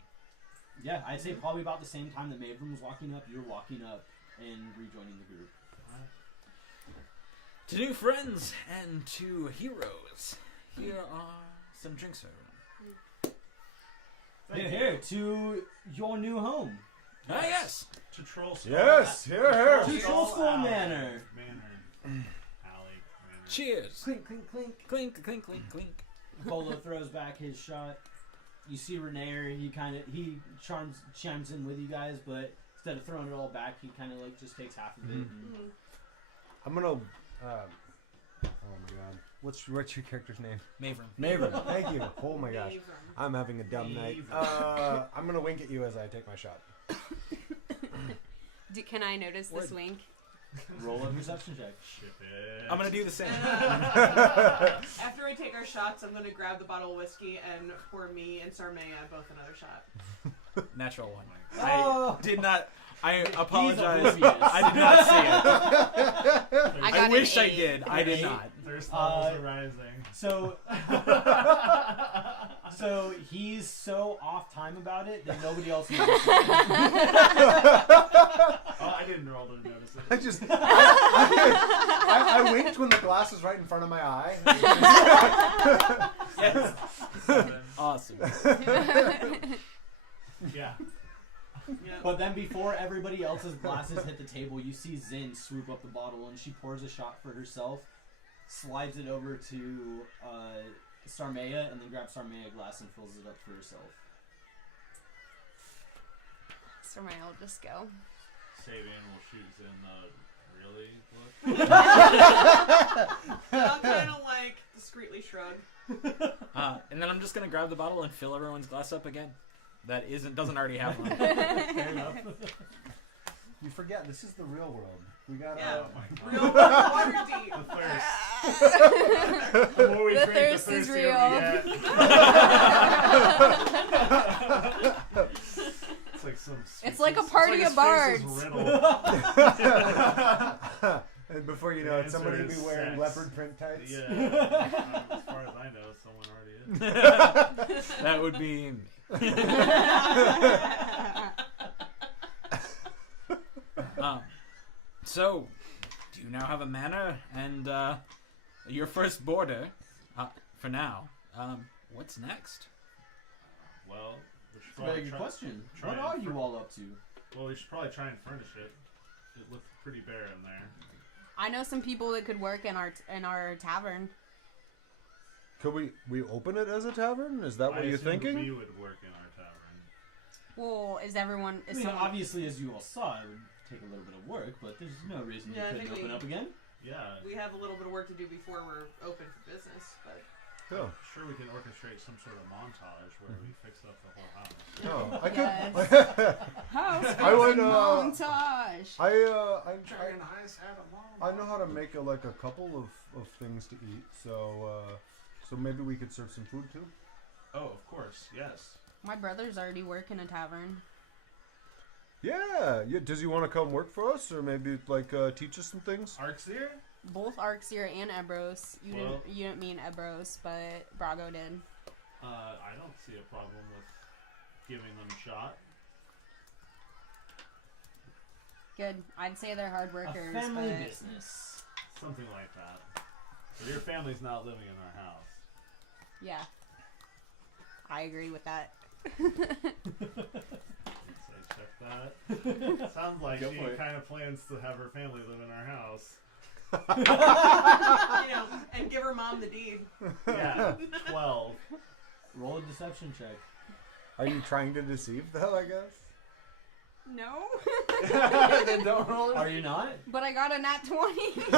Yeah, I'd say probably about the same time that Maedram was walking up, you're walking up and rejoining the group. Alright. To new friends and to heroes, here are some drinks for everyone. Here, to your new home. Ah, yes. To Troll School. Yes, here, here. To Troll School Manor. Alley. Manor. Cheers. Clink, clink, clink. Clink, clink, clink, clink. Bolo throws back his shot. You see Renaer, he chimes in with you guys, but instead of throwing it all back, he kind of like just takes half of it. And I'm gonna. Oh my god. What's your character's name? Mavram. Maven. Thank you. Oh my gosh. Maven. I'm having a dumb night. I'm gonna wink at you as I take my shot. Can I notice this Word. wink? roll a perception check. Ship it. I'm gonna do the same. After we take our shots, I'm gonna grab the bottle of whiskey and pour me and Sarmea both another shot. Natural one. Oh. I did not. I apologize. oblivious. I did not see it. I I got wish an I 8. did. I did not. Thirst levels are rising. So, so he's so off time about it that nobody else notices. Oh, I didn't roll to notice it. I winked when the glass was right in front of my eye. Yes. 7. Awesome. Yeah. But then before everybody else's glasses hit the table, you see Zin swoop up the bottle and she pours a shot for herself, slides it over to Sarmea, and then grabs Sarmea a glass and fills it up for herself. Sarmea will just go. Sabian will shoot in really look. I'll kind of like discreetly shrug. And then I'm just gonna grab the bottle and fill everyone's glass up again. That doesn't already have one. Fair enough. You forget, this is the real world. We got Yeah. Oh my God. Real Waterdeep. The thirst. The more we The drink, thirst the is thirstier real. we get. It's like some. It's like a party of bards. And before you know it, somebody will be wearing leopard print tights. Yeah. As far as I know, someone already is. That would be me. So, do you now have a manor and your first border? For now. What's next? Well, we should Very probably good try. question. try What and are you fr- all up to? Well, we should probably try and furnish it. It looked pretty bare in there. I know some people that could work in our tavern. Could we open it as a tavern? Is that what you're assumed thinking? We would work in our tavern. Well, is everyone? I Is mean, someone, obviously, as you all saw, it would take a little bit of work, but there's no reason Yeah, I you couldn't think open up again. Yeah. We have a little bit of work to do before we're open for business, but Yeah. I'm sure we can orchestrate some sort of montage where we fix up the whole house. No, I Yes. could. house I would, montage. Dragon Heist had a mom. I know how to make a couple of things to eat, so maybe we could serve some food too. Oh, of course, yes. My brother's already working a tavern. Yeah. Does he want to come work for us, or maybe teach us some things? Arxir? Both Arxir and Ebros. You Well- didn't mean Ebros, but Brago did. I don't see a problem with giving them a shot. Good. I'd say they're hard workers, A family but business. Something like that. But your family's not living in our house. yeah, I agree with that. Say check that. Sounds like Go she for it. kind of plans to have her family live in our house. and give her mom the deed. Yeah, 12. Roll a deception check. Are you trying to deceive, though? I guess. No, Then don't roll it. Are you not? but I got a nat 20.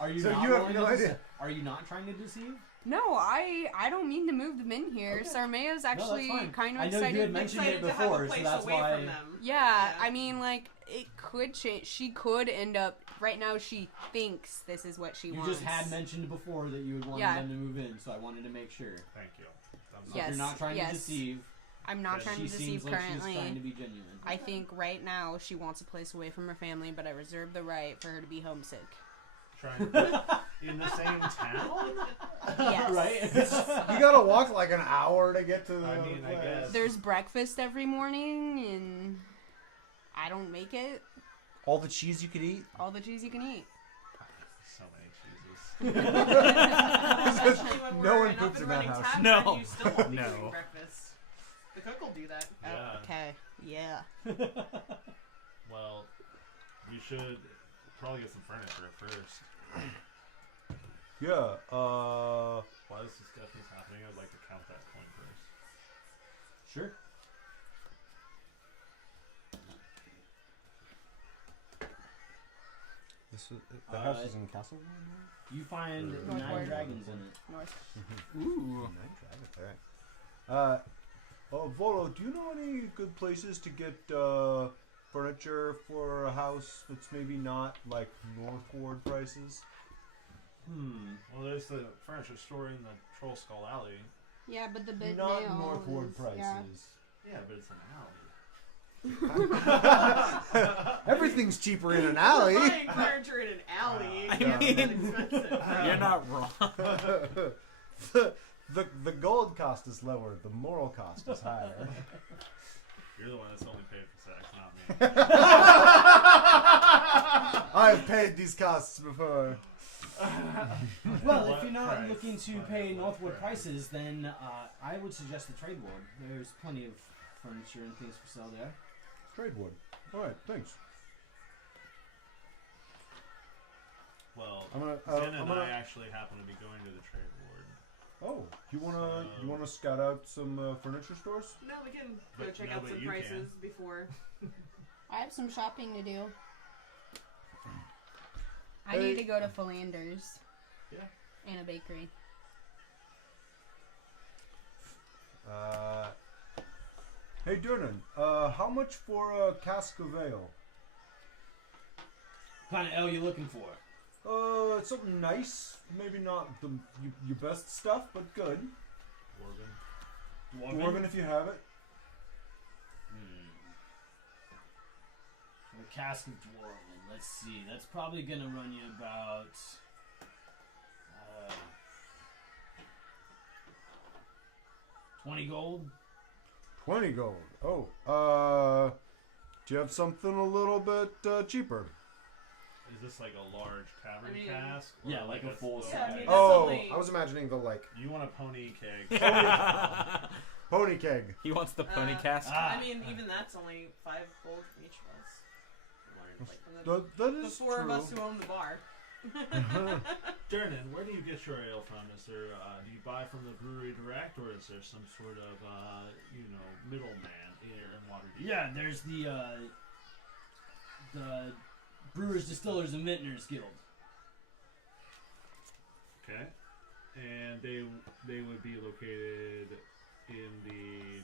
Are you So not you have rolling no to idea. Are you not trying to deceive? No, I don't mean to move them in here. Okay. Sarmea's that's actually fine. kind of I know excited. you had mentioned it Excited to have a before, so place that's away why. from them. Yeah, I mean, it could change. She could end up. Right now, she thinks this is what she You wants. just had mentioned before that you would want Yeah. them to move in, so I wanted to make sure. Thank you. So Yes, if you're not trying yes. to deceive, I'm not Yes, trying she to deceive seems like currently. she's trying to be genuine. I think right now she wants a place away from her family, but I reserve the right for her to be homesick. Trying to live in the same town? Yes. Right? You gotta walk like an hour to get to the I mean, I place. guess. There's breakfast every morning, and I don't make it. All the cheese you could eat. All the cheese you can eat. So many cheeses. Especially when No we're one an poops up and in that running house. tavern, No. you still won't be No. doing breakfast. The cook will do that. Yeah. Okay. Yeah. Well, we should probably get some furniture first. Yeah. While this discussion is happening, I'd like to count that coin first. Sure. The house is in Castle. You find North 9 Ward. dragons in it. North. Ooh. Alright. Volo, do you know any good places to get furniture for a house that's maybe not like Northward prices? Well, there's the furniture store in the Troll Skull Alley. Yeah, but the big Not nail Northward is, prices. yeah. Yeah, but it's an alley. Everything's cheaper in an alley. Buying furniture in an alley. I is mean- expensive. You're not wrong. the gold cost is lower. The moral cost is higher. You're the one that's only paid for sex, not me. I've paid these costs before. Well, What if you're not price? looking to What pay price? Northwood prices, then I would suggest the trade ward. There's plenty of furniture and things for sale there. Trade wood. All right, thanks. Well, I'm gonna. Zen I'm and gonna I actually happen to be going to the trade ward. oh, you wanna So- you wanna scout out some furniture stores? No, we can go But- check no, out but some you prices before. I have some shopping to do. I Hey. need to go to Philander's. Yeah. And a bakery. Hey, Durnan. How much for a cask of ale? What kind of ale you looking for? Something nice. Maybe not your best stuff, but good. Dwarven. Dwarven if you have it. For a cask of dwarven, let's see. That's probably gonna run you about 20 gold. 20 gold. Oh, do you have something a little bit cheaper? Is this like a large tavern I mean- cask? or Yeah, like a full slow Yeah, I keg? mean, Oh, only- I was imagining the like. You want a pony keg. Pony keg. He wants the pony cast. Ah. I mean, even that's only 5 gold from each of us. Like, from That the is 4 true. of us who own the bar. Durnan, where do you get your ale from? Is there, do you buy from the brewery direct, or is there some sort of, middleman here in Waterdeep? Yeah, there's the Brewers, Distillers, and Vintners Guild. Okay. And they would be located in the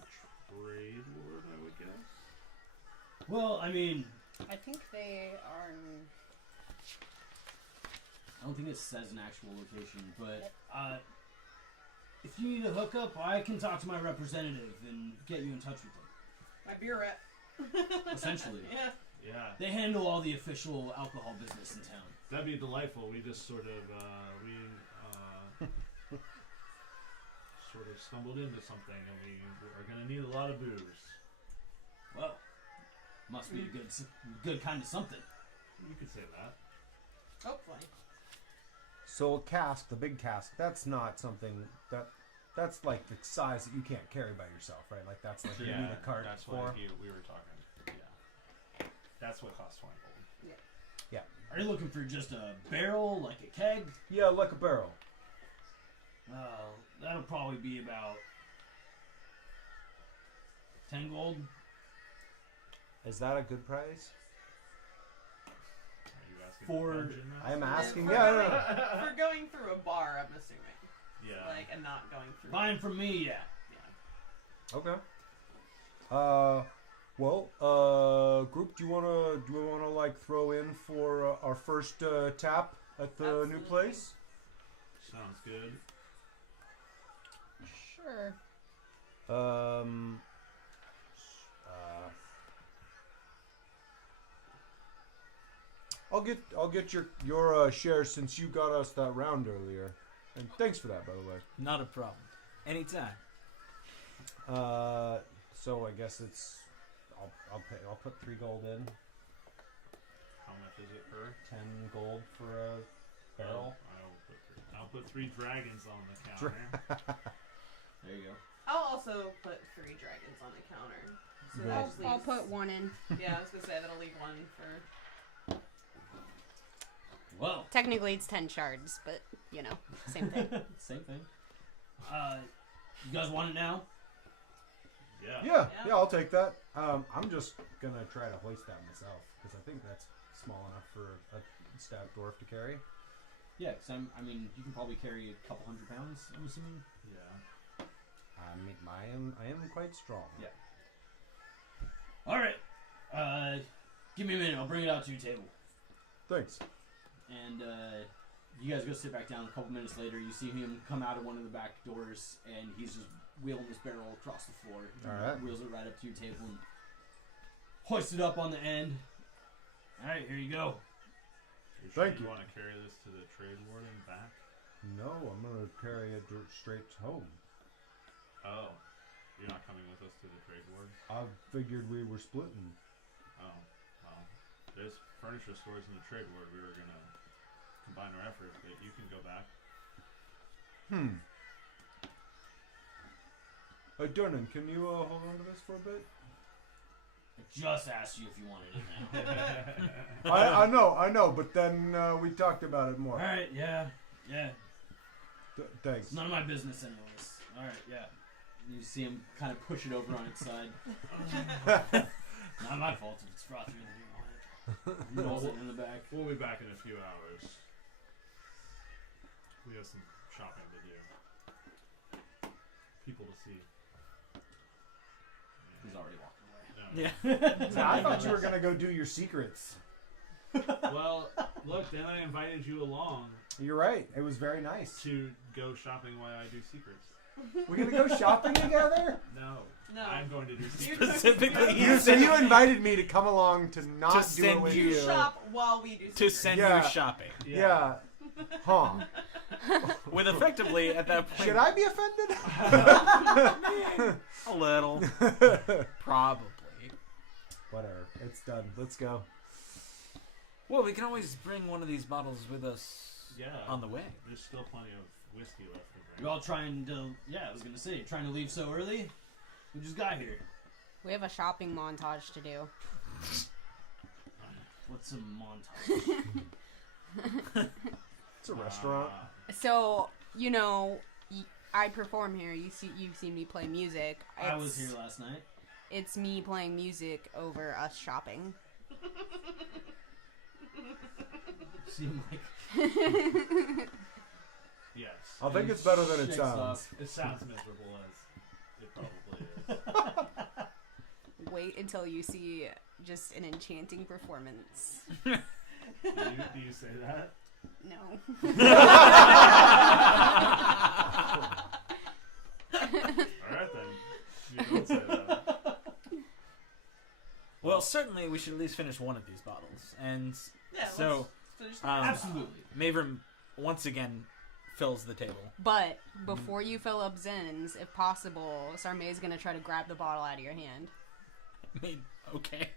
trade ward, I would guess. Well, I mean, I think they are. I don't think it says an actual location, but if you need a hookup, I can talk to my representative and get you in touch with them. My beer rep. Essentially. Yeah. Yeah. They handle all the official alcohol business in town. That'd be delightful. We just sort of stumbled into something, and we are going to need a lot of booze. Well, must be a good kind of something. You could say that. Hopefully. So a cask, the big cask, that's not something that's like the size that you can't carry by yourself, right? Like that's like you need a cart that's for. what we were talking. Yeah. That's what costs 20 gold. Are you looking for just a barrel, like a keg? Yeah, like a barrel. That'll probably be about 10 gold. Is that a good price? Are you asking For- Dungeon Master? I am asking. For Yeah, going, no. for going through a bar, I'm assuming. Yeah. Like, and not going through. Buying from me, yeah. Yeah. Okay. Group, do you wanna like throw in for our first tap at the new Absolutely. place? Sounds good. Sure. I'll get your share since you got us that round earlier, and thanks for that, by the way. Not a problem. Anytime. So I guess it's I'll put 3 gold in, How much is it per? 10 gold for a barrel. I'll put 3 dragons on the counter. There you go. I'll also put 3 dragons on the counter. So Good. that I'll, just I'll leaves- put 1 in. Yeah, I was gonna say that'll leave 1 for. Well, Technically, it's 10 shards, but you know, same thing. same thing. You guys want it now? Yeah. Yeah, Yeah. I'll take that. I'm just gonna try to hoist that myself because I think that's small enough for a stout dwarf to carry. Yeah, because I mean, you can probably carry a couple 100 pounds, I'm assuming. Yeah. I am quite strong. Yeah. All right. Give me a minute. I'll bring it out to your table. Thanks. And you guys go sit back down. A couple minutes later, you see him come out of one of the back doors, and he's just wheeling his barrel across the floor. All right. Wheels it right up to your table and hoists it up on the end. All right, here you go. You're sure Thank you. You want to carry this to the trade warden back? No, I'm gonna carry it straight home. Oh. You're not coming with us to the trade ward? I figured we were splitting. Oh. Well, there's furniture stores in the trade ward. We were going to combine our efforts, but you can go back. Durnan, can you hold on to this for a bit? I just asked you if you wanted it now. I know, but then we talked about it more. All right, yeah. Thanks. It's none of my business anyways. All right, yeah. You see him kind of push it over on its side. Not my fault if it's frothier than you wanted. He rolls it in the back. We'll be back in a few hours. We have some shopping to do. People to see. He's already walking away. No. Yeah. I thought you were gonna go do your secrets. Well, look, then I invited you along You're right. It was very nice. to go shopping while I do secrets. We're gonna go shopping together. No. No. I'm going to do secrets. Specifically, So you invited me to come along to not do it send with You you. shop while we do. to secrets. send Yeah. you shopping. Yeah. Huh. With effectively, at that point, Should I be offended? a little. Probably. Whatever. It's done. Let's go. Well, we can always bring one of these bottles with us Yeah. on the way. There's still plenty of whiskey left to You drink. all trying to, I was going to say, trying to leave so early? We just got here. We have a shopping montage to do. What's a montage? It's a restaurant. So, you know, I perform here. You've seen me play music. I was here last night. It's me playing music over us shopping. Seem like Yes. I think it's better than it Shakes sounds. off. It sounds miserable as it probably is. Wait until you see just an enchanting performance. Do you say that? No. Alright then. You don't say that. Well, certainly we should at least finish one of these bottles. And Yeah, so, let's finish the Absolutely. Mavrum once again fills the table. But before you fill up Zen's, if possible, Sarmay's gonna try to grab the bottle out of your hand. I mean, okay.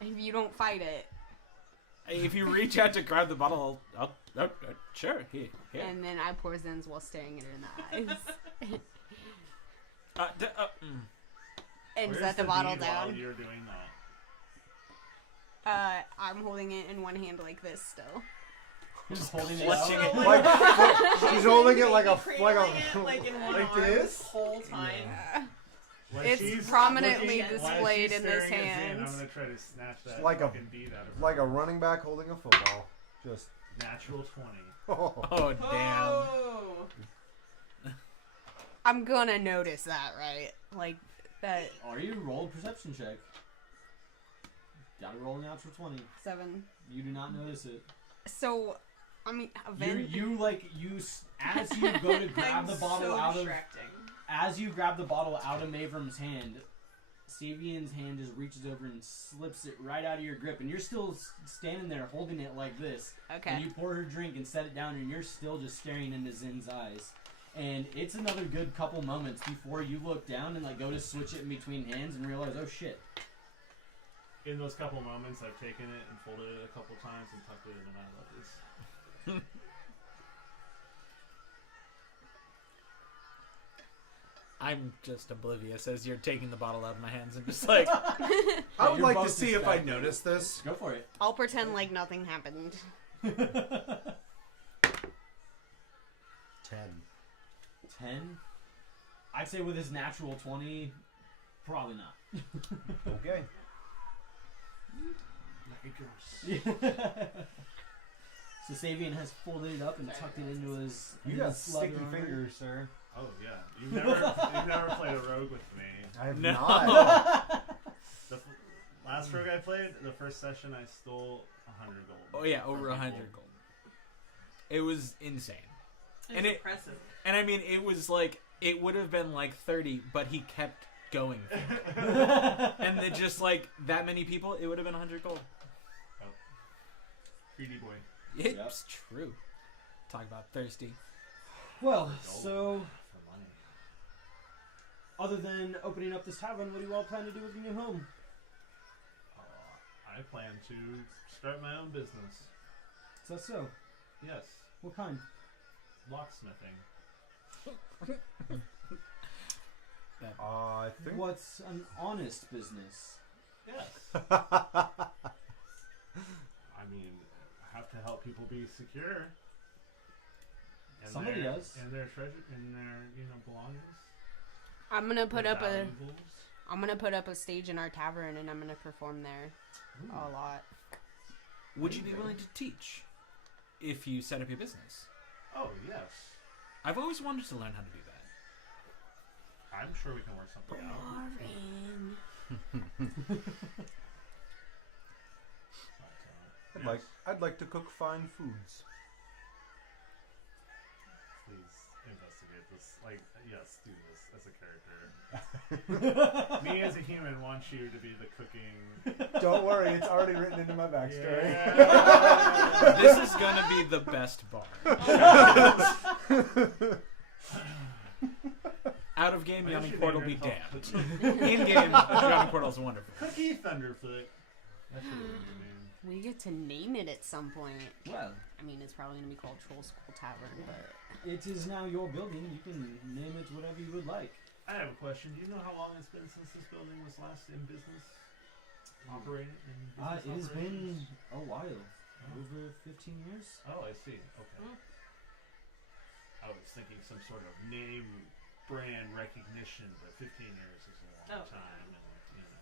If you don't fight it, If you reach out to grab the bottle, I'll sure, here. and then I pour Zen's while staring at her in the eyes. And Where's set the bee bottle while down. you're doing that? I'm holding it in one hand like this still. Just holding it clutching out. it. Like, she's holding it like a Cradling it, like in one like arm this? the whole time. When It's she's prominently looking at- displayed while she's in this staring at Zane, hand. I'm gonna try to snatch that like a- fucking beat out of her. like a running back holding a football. Just. Natural 20. Oh, damn. Oh. I'm gonna notice that, right? Like that. Are you roll a perception check? Gotta roll a natural 20. 7. You do not notice it. So, I mean, As you go to grab I'm the bottle so out of distracting. as you grab the bottle out of Mavrum's hand, Savian's hand just reaches over and slips it right out of your grip, and you're still standing there holding it like this. Okay. And you pour her drink and set it down, and you're still just staring into Zin's eyes. And it's another good couple moments before you look down and like go to switch it in between hands and realize, oh shit. In those couple moments, I've taken it and folded it a couple times and tucked it into my leathers. I'm just oblivious as you're taking the bottle out of my hands and just like, I would you're like to both see if I distracted. noticed this. Go for it. I'll pretend like nothing happened. 10. 10? I'd say with his natural 20, probably not. Okay. So Savian has folded it up and tucked it into his. You into got his leather sticky armor. fingers, sir. Oh yeah, you've never played a rogue with me. I have No. not. Last rogue I played, the first session I stole 100 gold. oh yeah, over From 100 people. gold. It was insane. It's And it- impressive. And I mean, it was like, it would have been like 30, but he kept going. And then just like that many people, it would have been 100 gold. Greedy boy. It's true. Talk about thirsty. Well, so For money. other than opening up this tavern, what do you all plan to do with your new home? I plan to start my own business. Is that so? Yes, What kind? locksmithing. I think. What's an honest business? Yes. I mean, I have to help people be secure. And Somebody their, does. And their treasure, and their belongings. I'm gonna put their up a. valuables. I'm gonna put up a stage in our tavern, and I'm gonna perform there a lot. Would you be willing to teach if you set up your business? Oh yes, I've always wanted to learn how to do that. I'm sure we can work something out. But, I'd like to cook fine foods. please investigate this. Like, yes, do this as a character. Me as a human wants you to be the cooking. Don't worry, it's already written into my backstory. Yeah. This is gonna be the best bar. Out of game, I Yawning should Portal name be your damned. cult In game, Yawning Portal is wonderful. Cookie Thunderfoot. That should be your name. We get to name it at some point. Well, I mean, it's probably gonna be called Troll School Tavern, but it is now your building. You can name it whatever you would like. I have a question. Do you know how long it's been since this building was last in business? Operating in business It has been operations? a while. Oh. Over 15 years? Oh, I see. Okay. I was thinking some sort of name brand recognition, but 15 years is a long time, and you know.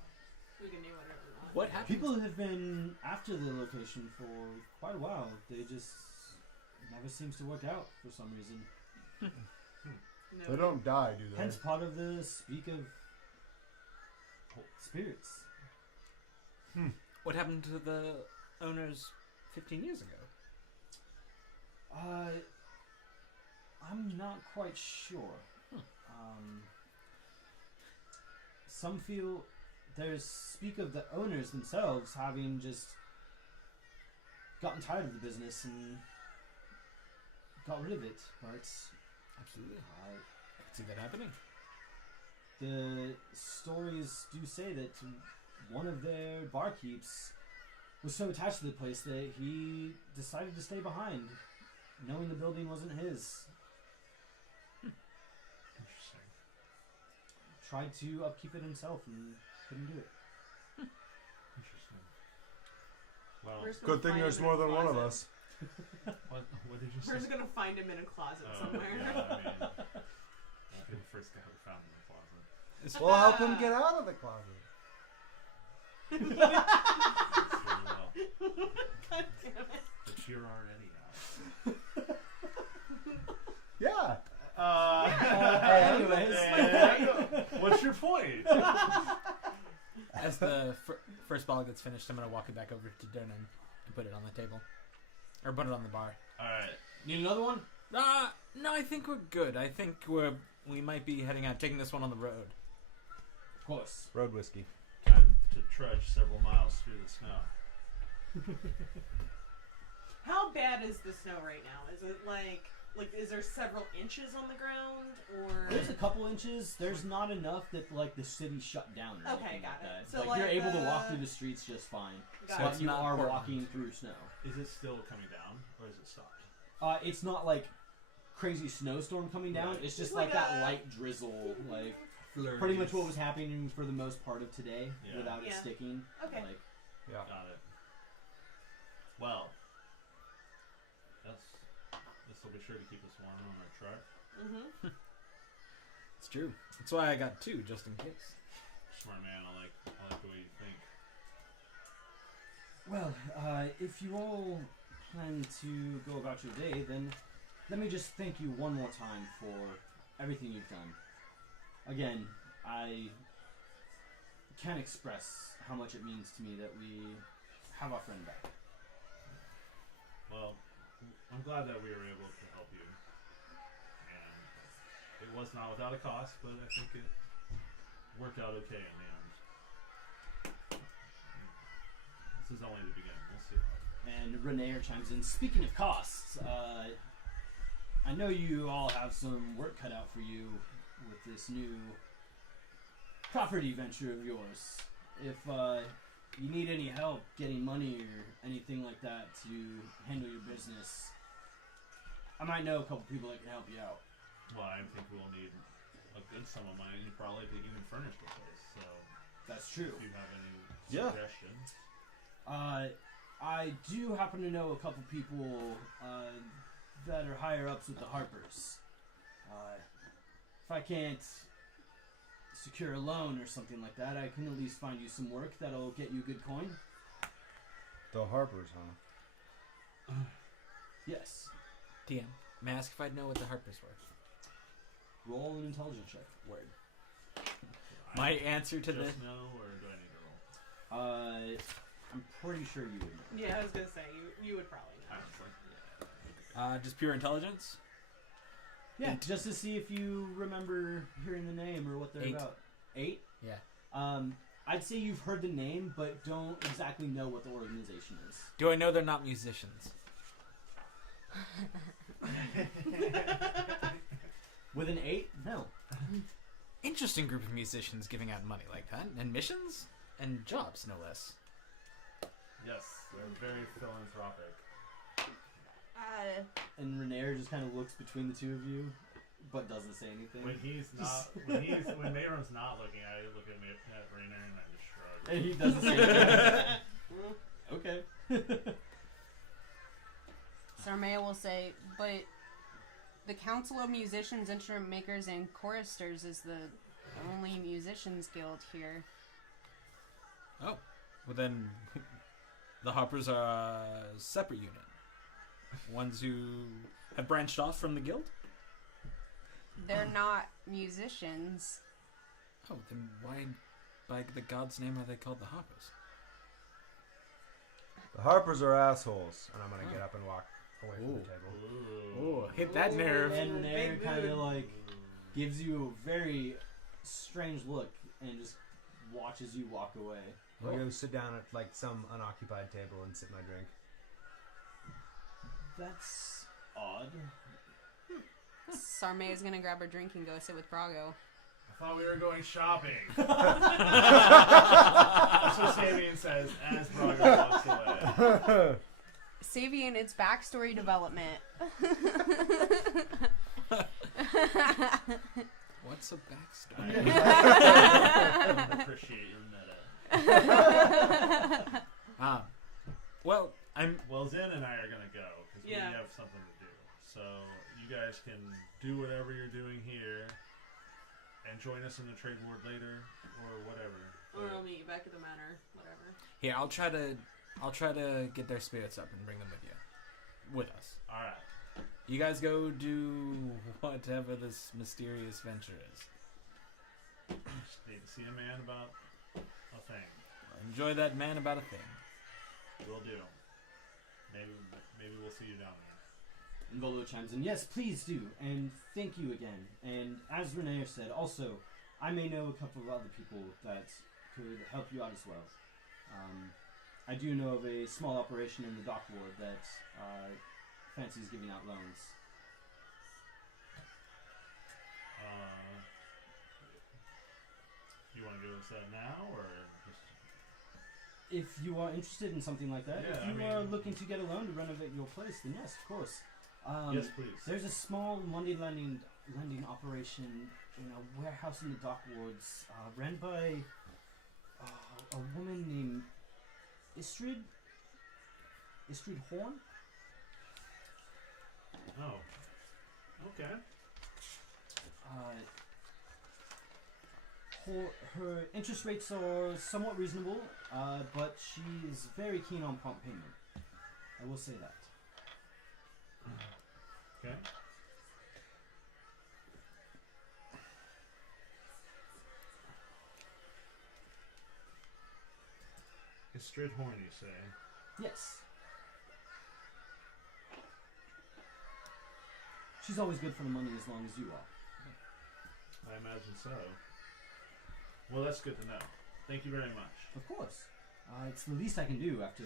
We can do whatever we want. What happened? People have been after the location for quite a while. They just never seems to work out for some reason. No. They don't die, do they? Hence part of the speak of spirits. What happened to the owners 15 years ago? I'm not quite sure. Some feel there's speak of the owners themselves having just gotten tired of the business and got rid of it. But Absolutely. I can see that happening. the stories do say that one of their barkeeps was so attached to the place that he decided to stay behind, knowing the building wasn't his. Interesting. Tried to upkeep it himself and couldn't do it. Interesting. Well, We're just gonna Good thing find there's him in more a than one of closet. us. what did you say? We're just gonna find him in a closet somewhere. Yeah, I mean, I'll be the first guy who found in the closet. We'll help him get out of the closet. That's very well. God damn it. But you're already out. Yeah. Anyways. What's your point? As the first bottle gets finished, I'm going to walk it back over to Donan and put it on the table. Or put it on the bar. Alright. Need another one? No, I think we're good. I think we might be heading out, taking this one on the road. Of course. Road whiskey. Time to trudge several miles through the snow. How bad is the snow right now? Is it like is there several inches on the ground or? There's a couple inches. There's not enough that like the city shut down or Okay, anything got like it. that. So, like you're like, able to walk through the streets just fine. Got So But it's you not are Portland. walking through snow. Is it still coming down, or is it stopped? It's not like crazy snowstorm coming down. Right. It's just Like like that a- light drizzle, like Flurries. pretty much what was happening for the most part of today, Yeah. without it Yeah. sticking. Okay. Like, Yeah. Got it. Well, yes. This will be sure to keep us warm on our truck. Mm-hmm. It's true. That's why I got two, just in case. Smart man. I like the way you think. well, if you all plan to go about your day, then let me just thank you one more time for everything you've done. Again, I can't express how much it means to me that we have our friend back. Well, I'm glad that we were able to help you. And it was not without a cost, but I think it worked out okay in the end. This is only the beginning. We'll see. And Renaer chimes in. Speaking of costs, I know you all have some work cut out for you with this new property venture of yours. If you need any help getting money or anything like that to handle your business, I might know a couple people that can help you out. Well, I think we'll need a good sum of money probably to even furnish the place. So, That's true. if you have any Yeah. suggestions. I do happen to know a couple people that are higher ups with the Harpers. If I can't secure a loan or something like that, I can at least find you some work that'll get you good coin. The Harpers, huh? Yes. DM, may I ask if I'd know what the Harpers were? Roll an intelligence check. Word. My answer to this. Just know, or do I need to roll? I'm pretty sure you would know. Yeah, I was gonna say you would probably know. Honestly. Just pure intelligence? Yeah, 8. just to see if you remember hearing the name or what they're 8. about. 8? Yeah. I'd say you've heard the name, but don't exactly know what the organization is. Do I know they're not musicians? With an 8? No. Interesting group of musicians giving out money like that. And missions? And jobs, no less. Yes, they're very philanthropic. And Renaer just kind of looks between the two of you, but doesn't say anything. When Mayron's not looking, I look at Rainer and I just shrug. And he doesn't say anything. Okay. Sarmea will say, but the Council of Musicians, Instrument Makers, and Choristers is the only musicians guild here. Oh, well then, the Harpers are a separate unit. Ones who have branched off from the guild? They're not musicians. Oh, then why, by the god's name, are they called the Harpers? The Harpers are assholes, and I'm gonna get up and walk away from the table. Oh, hit that nerve. And Nair kind of like gives you a very strange look and just watches you walk away. I'll go sit down at like some unoccupied table and sip my drink. That's odd. Sarmea is gonna grab her drink and go sit with Brago. I thought we were going shopping. That's what Sabian says as Braga walks away. Savian, it's backstory development. What's a backstory? I appreciate your meta. Well, Well, Zen and I are gonna go because we have something to do. So you guys can do whatever you're doing here, and join us in the trade ward later or whatever. Or I'll meet you back at the manor, whatever. here I'll try to get their spirits up and bring them with us. All right. You guys go do whatever this mysterious venture is. Just need to see a man about a thing. Enjoy that man about a thing. Will do. Maybe we'll see you down there. And Volo chimes in, yes, please do, and thank you again. And as Renee said, also, I may know a couple of other people that could help you out as well. I do know of a small operation in the dock ward that fancies giving out loans. You want to give us that now, or just... If you are interested in something like that, Yeah, if you are looking to get a loan to renovate your place, then yes, of course. yes, please. There's a small money lending operation in a warehouse in the dock wards, ran by a woman named Istrid Horn. Oh. Okay. Her interest rates are somewhat reasonable, but she is very keen on prompt payment. I will say that. Okay. Istrid Horn, you say? Yes. She's always good for the money as long as you are. I imagine so. Well, that's good to know. Thank you very much. Of course. It's the least I can do after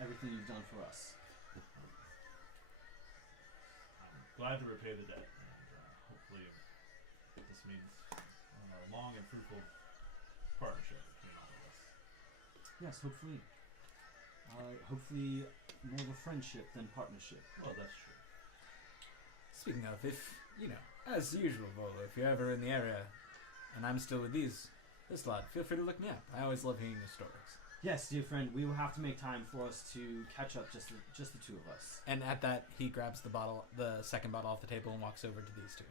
everything you've done for us. I'm glad to repay the debt. And, hopefully this means a long and fruitful partnership between all of us. Yes, hopefully. Hopefully more of a friendship than partnership. Well, that's true. Speaking of, if, as usual, Volo, if you're ever in the area and I'm still with this lot, feel free to look me up. I always love hearing your stories. Yes, dear friend, we will have to make time for us to catch up, just the two of us. And at that, he grabs the second bottle off the table and walks over to these two.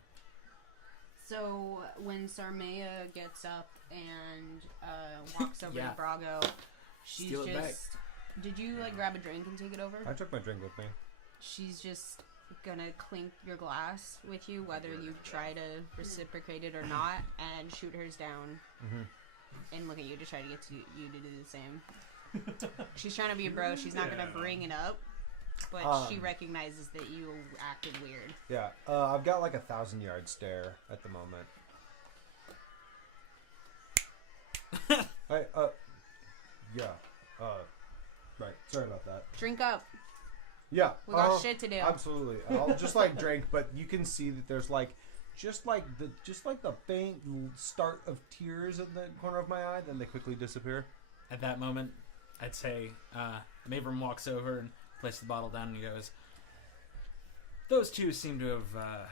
So when Sarmea gets up and walks over Yeah. to Brago, she's Steal it back. just... Did you grab a drink and take it over? I took my drink with me. She's just gonna clink your glass with you, whether you try to reciprocate it or not, and shoot hers down and look at you to try to get you to do the same. She's trying to be a bro. She's not gonna bring it up, but she recognizes that you acted weird. Yeah, I've got like 1,000-yard stare at the moment. Right. Sorry about that. Drink up. Yeah, We got shit to do. Absolutely. I'll just drink, but you can see that there's just the faint start of tears in the corner of my eye, then they quickly disappear. At that moment, I'd say Mavram walks over and places the bottle down and he goes, "Those two seem to have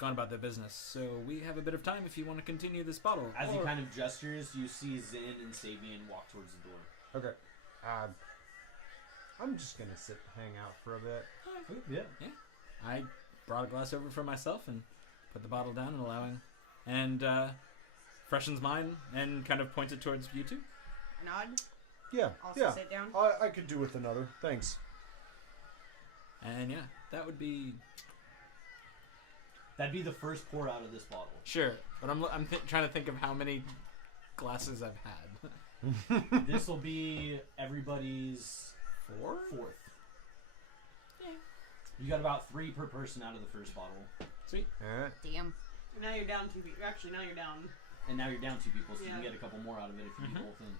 gone about their business, so we have a bit of time if you want to continue this bottle. As he kind of gestures, you see Zin and Sabian walk towards the door. Okay. I'm just gonna hang out for a bit. Yeah. I brought a glass over for myself and put the bottle down and freshens mine and kind of points it towards you two. Nod. Yeah. Also sit down. I could do with another. Thanks. And yeah, that'd be the first pour out of this bottle. sure. But I'm trying to think of how many glasses I've had. This will be everybody's fourth. Yeah. You got about 3 per person out of the first bottle. Sweet. Alright. Damn. And now you're down 2 people. Actually, now you're down. And now you're down 2 people, so you Yeah. can get a couple more out of it if you do the whole thing.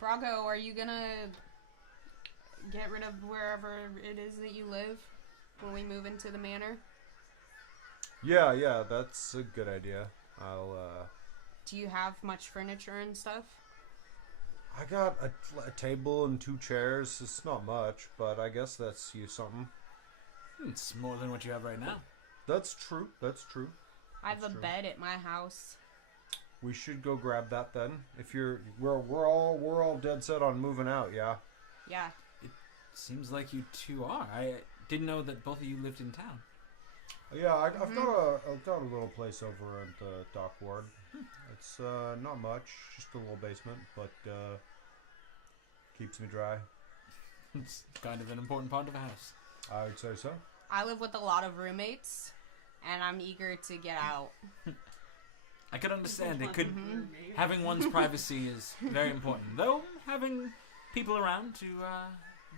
Brago, are you gonna get rid of wherever it is that you live when we move into the manor? Yeah, that's a good idea. Do you have much furniture and stuff? I got a table and 2 chairs. It's not much, but I guess that's something. It's more than what you have right now. That's true. I have That's a true. bed at my house. We should go grab that then. If we're all dead set on moving out. Yeah. Yeah. Seems like you two are. I didn't know that both of you lived in town. Yeah, I've got a little place over at the dock ward. It's not much, just a little basement, but keeps me dry. It's kind of an important part of a house. I would say so. I live with a lot of roommates, and I'm eager to get out. I could understand it. Mhm. Having one's privacy is very important, though having people around to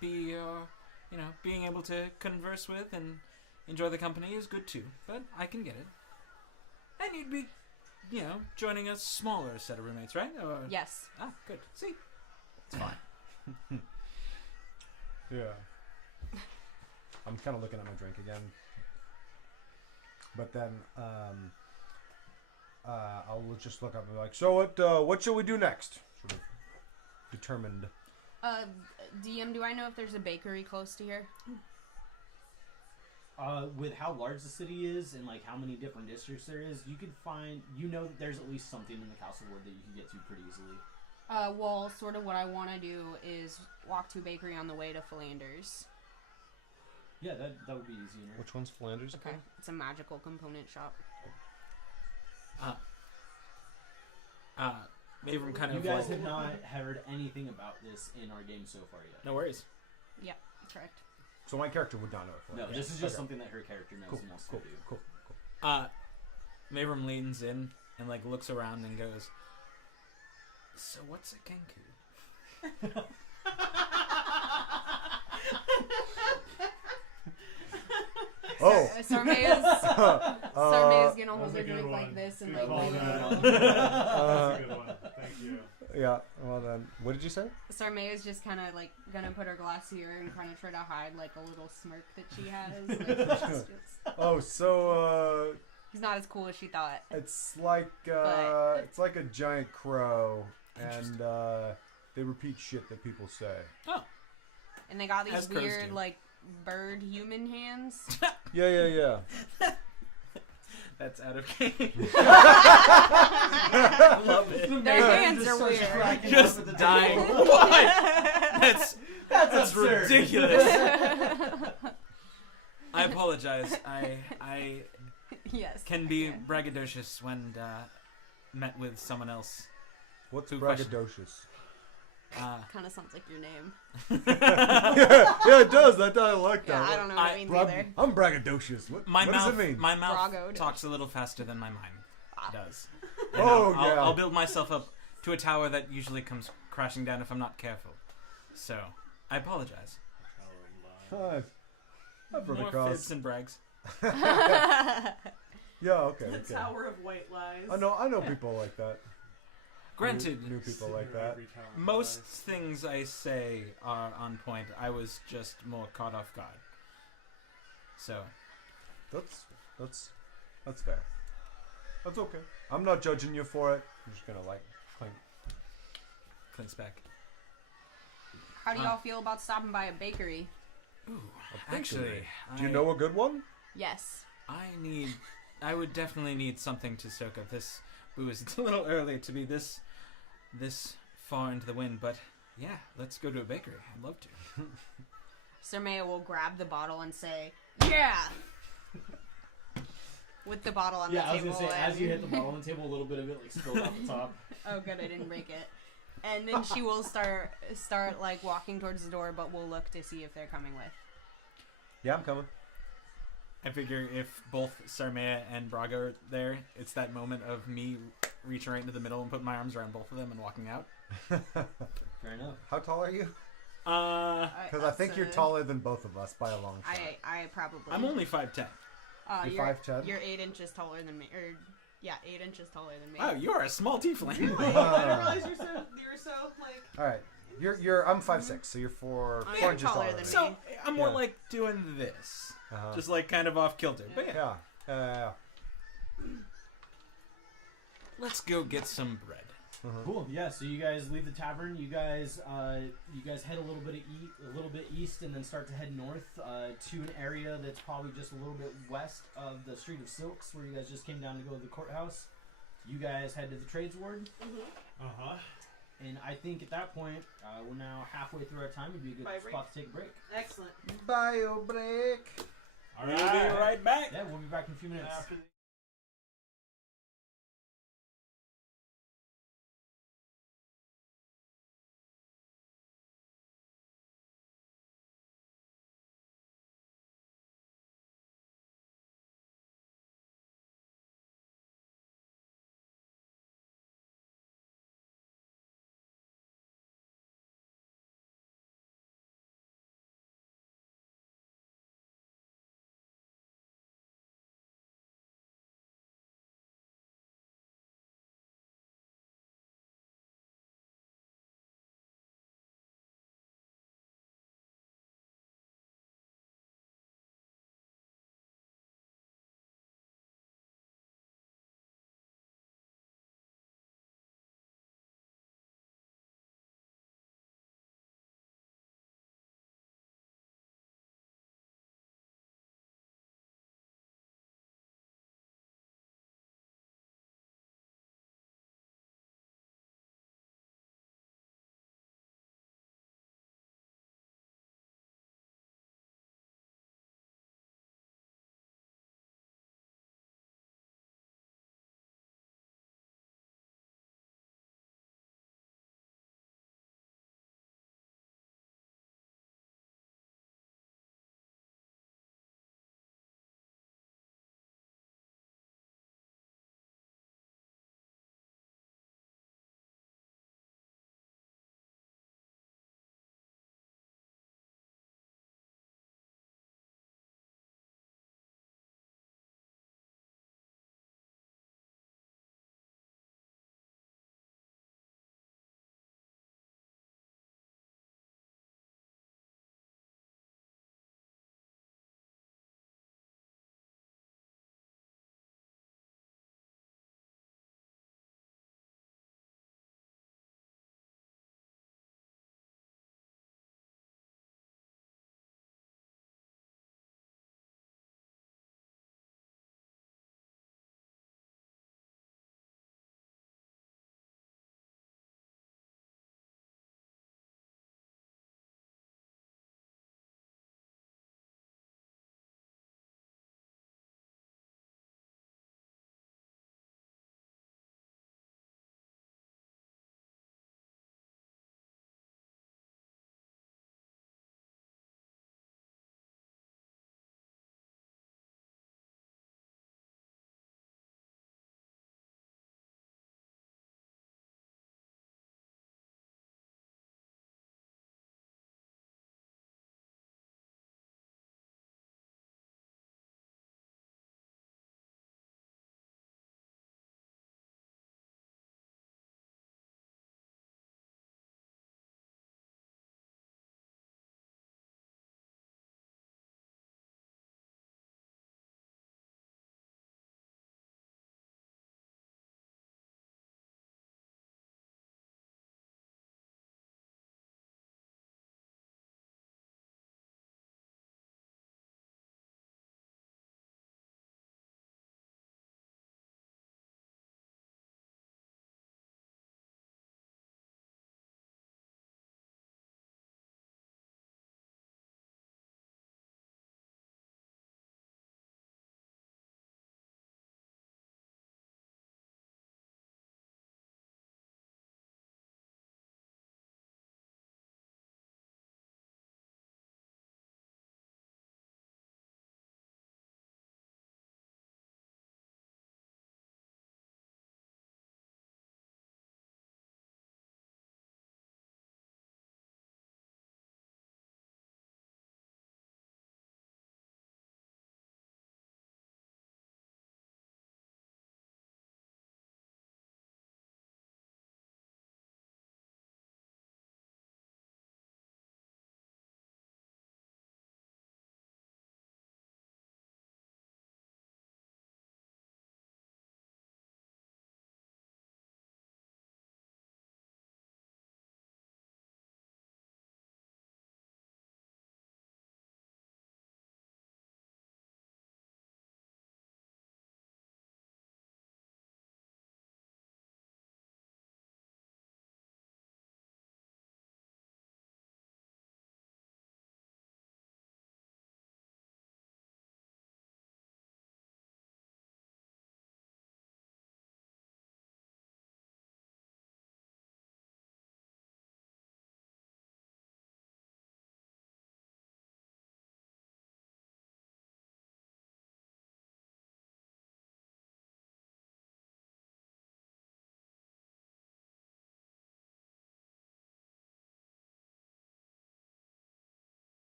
be, being able to converse with and enjoy the company is good too. But I can get it. And you'd be, joining a smaller set of roommates, right? Or... Yes. Ah, good. See, it's fine. Yeah. I'm kind of looking at my drink again. But then I'll just look up and be like, so what shall we do next? Sort of determined. DM, do I know if there's a bakery close to here? With how large the city is and like how many different districts there is, you could find, that there's at least something in the Castlewood that you can get to pretty easily. Well, sort of what I want to do is walk to a bakery on the way to Philander's. Yeah, that would be easier. Which one's Flanders? Okay. It's a magical component shop. Mavram kind You of guys like, have not heard anything about this in our game so far yet. no worries. Yeah, correct. So my character would not know it. No, this is just something that her character knows Cool, and wants cool, to do. cool. Mavram leans in and like looks around and goes, "So what's a Genku?" Oh. Sarmea's gonna hold That's her a good drink one. like this and Good like call, lean man. over. That's a good one. Thank you. Yeah. Well then, what did you say? Sarmea's just kind of like gonna put her glass here and kind of try to hide like a little smirk that she has. Like, she's just, Oh, so he's not as cool as she thought. it's like a giant crow, and they repeat shit that people say. Oh, And they got these As crows weird do. like bird human hands. Yeah. that's out of game. I love it. Their hands are weird. Just dying. What? That's absurd. ridiculous. I apologize. I Yes. can be okay. braggadocious when met with someone else. What's Good question. braggadocious? Kind of sounds like your name. yeah, it does. I like Yeah, that. I don't know what it means either. I'm braggadocious. What My does mouth, it mean? my mouth Braggadocious. talks a little faster than my mind does. And Oh, I'll, yeah. I'll build myself up to a tower that usually comes crashing down if I'm not careful. So, I apologize. I've heard More it cause. fibs and brags. Yeah, okay. The Tower of White Lies. I know people like that. Granted, New people like that. most things I say are on point. I was just more caught off guard. So, That's fair. That's okay. I'm not judging you for it. I'm just gonna clink. clinks back. How do y'all feel about stopping by a bakery? Ooh, A actually, bakery. Do you know a good one? Yes. I would definitely need something to soak up this booze. It's a little early to be this far into the wind, but yeah, let's go to a bakery. I'd love to. Sir Maya will grab the bottle and say, "Yeah!" With the bottle on the table. Yeah, I was gonna say, and... as you hit the bottle on the table, a little bit of it like spilled off the top. Oh, good, I didn't break it. And then she will start like walking towards the door, but we'll look to see if they're coming with. Yeah, I'm coming. I figure if both Sarmea and Braga are there, it's that moment of me reaching right into the middle and putting my arms around both of them and walking out. Fair enough. How tall are you? Because I think So you're taller than both of us by a long shot. I probably. I'm only 5'10". You're 5'10"? You're 8 inches taller than me. Or, yeah, 8 inches taller than me. Wow, you are a small tiefling. Really? I didn't realize you were so like. All right. I'm 5'6", so you're 4 you're inches taller taller than than me. me. So I'm more like doing this. Just like kind of off kilter. But yeah. Yeah. Let's go get some bread. Cool. Yeah. So you guys leave the tavern. You guys head a little bit east, and then start to head north to an area that's probably just a little bit west of the Street of Silks, where you guys just came down to go to the courthouse. You guys head to the Trades Ward. And I think at that point, we're now halfway through our time. It'd be a good spot to take a break. Excellent. Bio break. We'll be right back. Yeah, we'll be back in a few minutes. After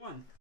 1.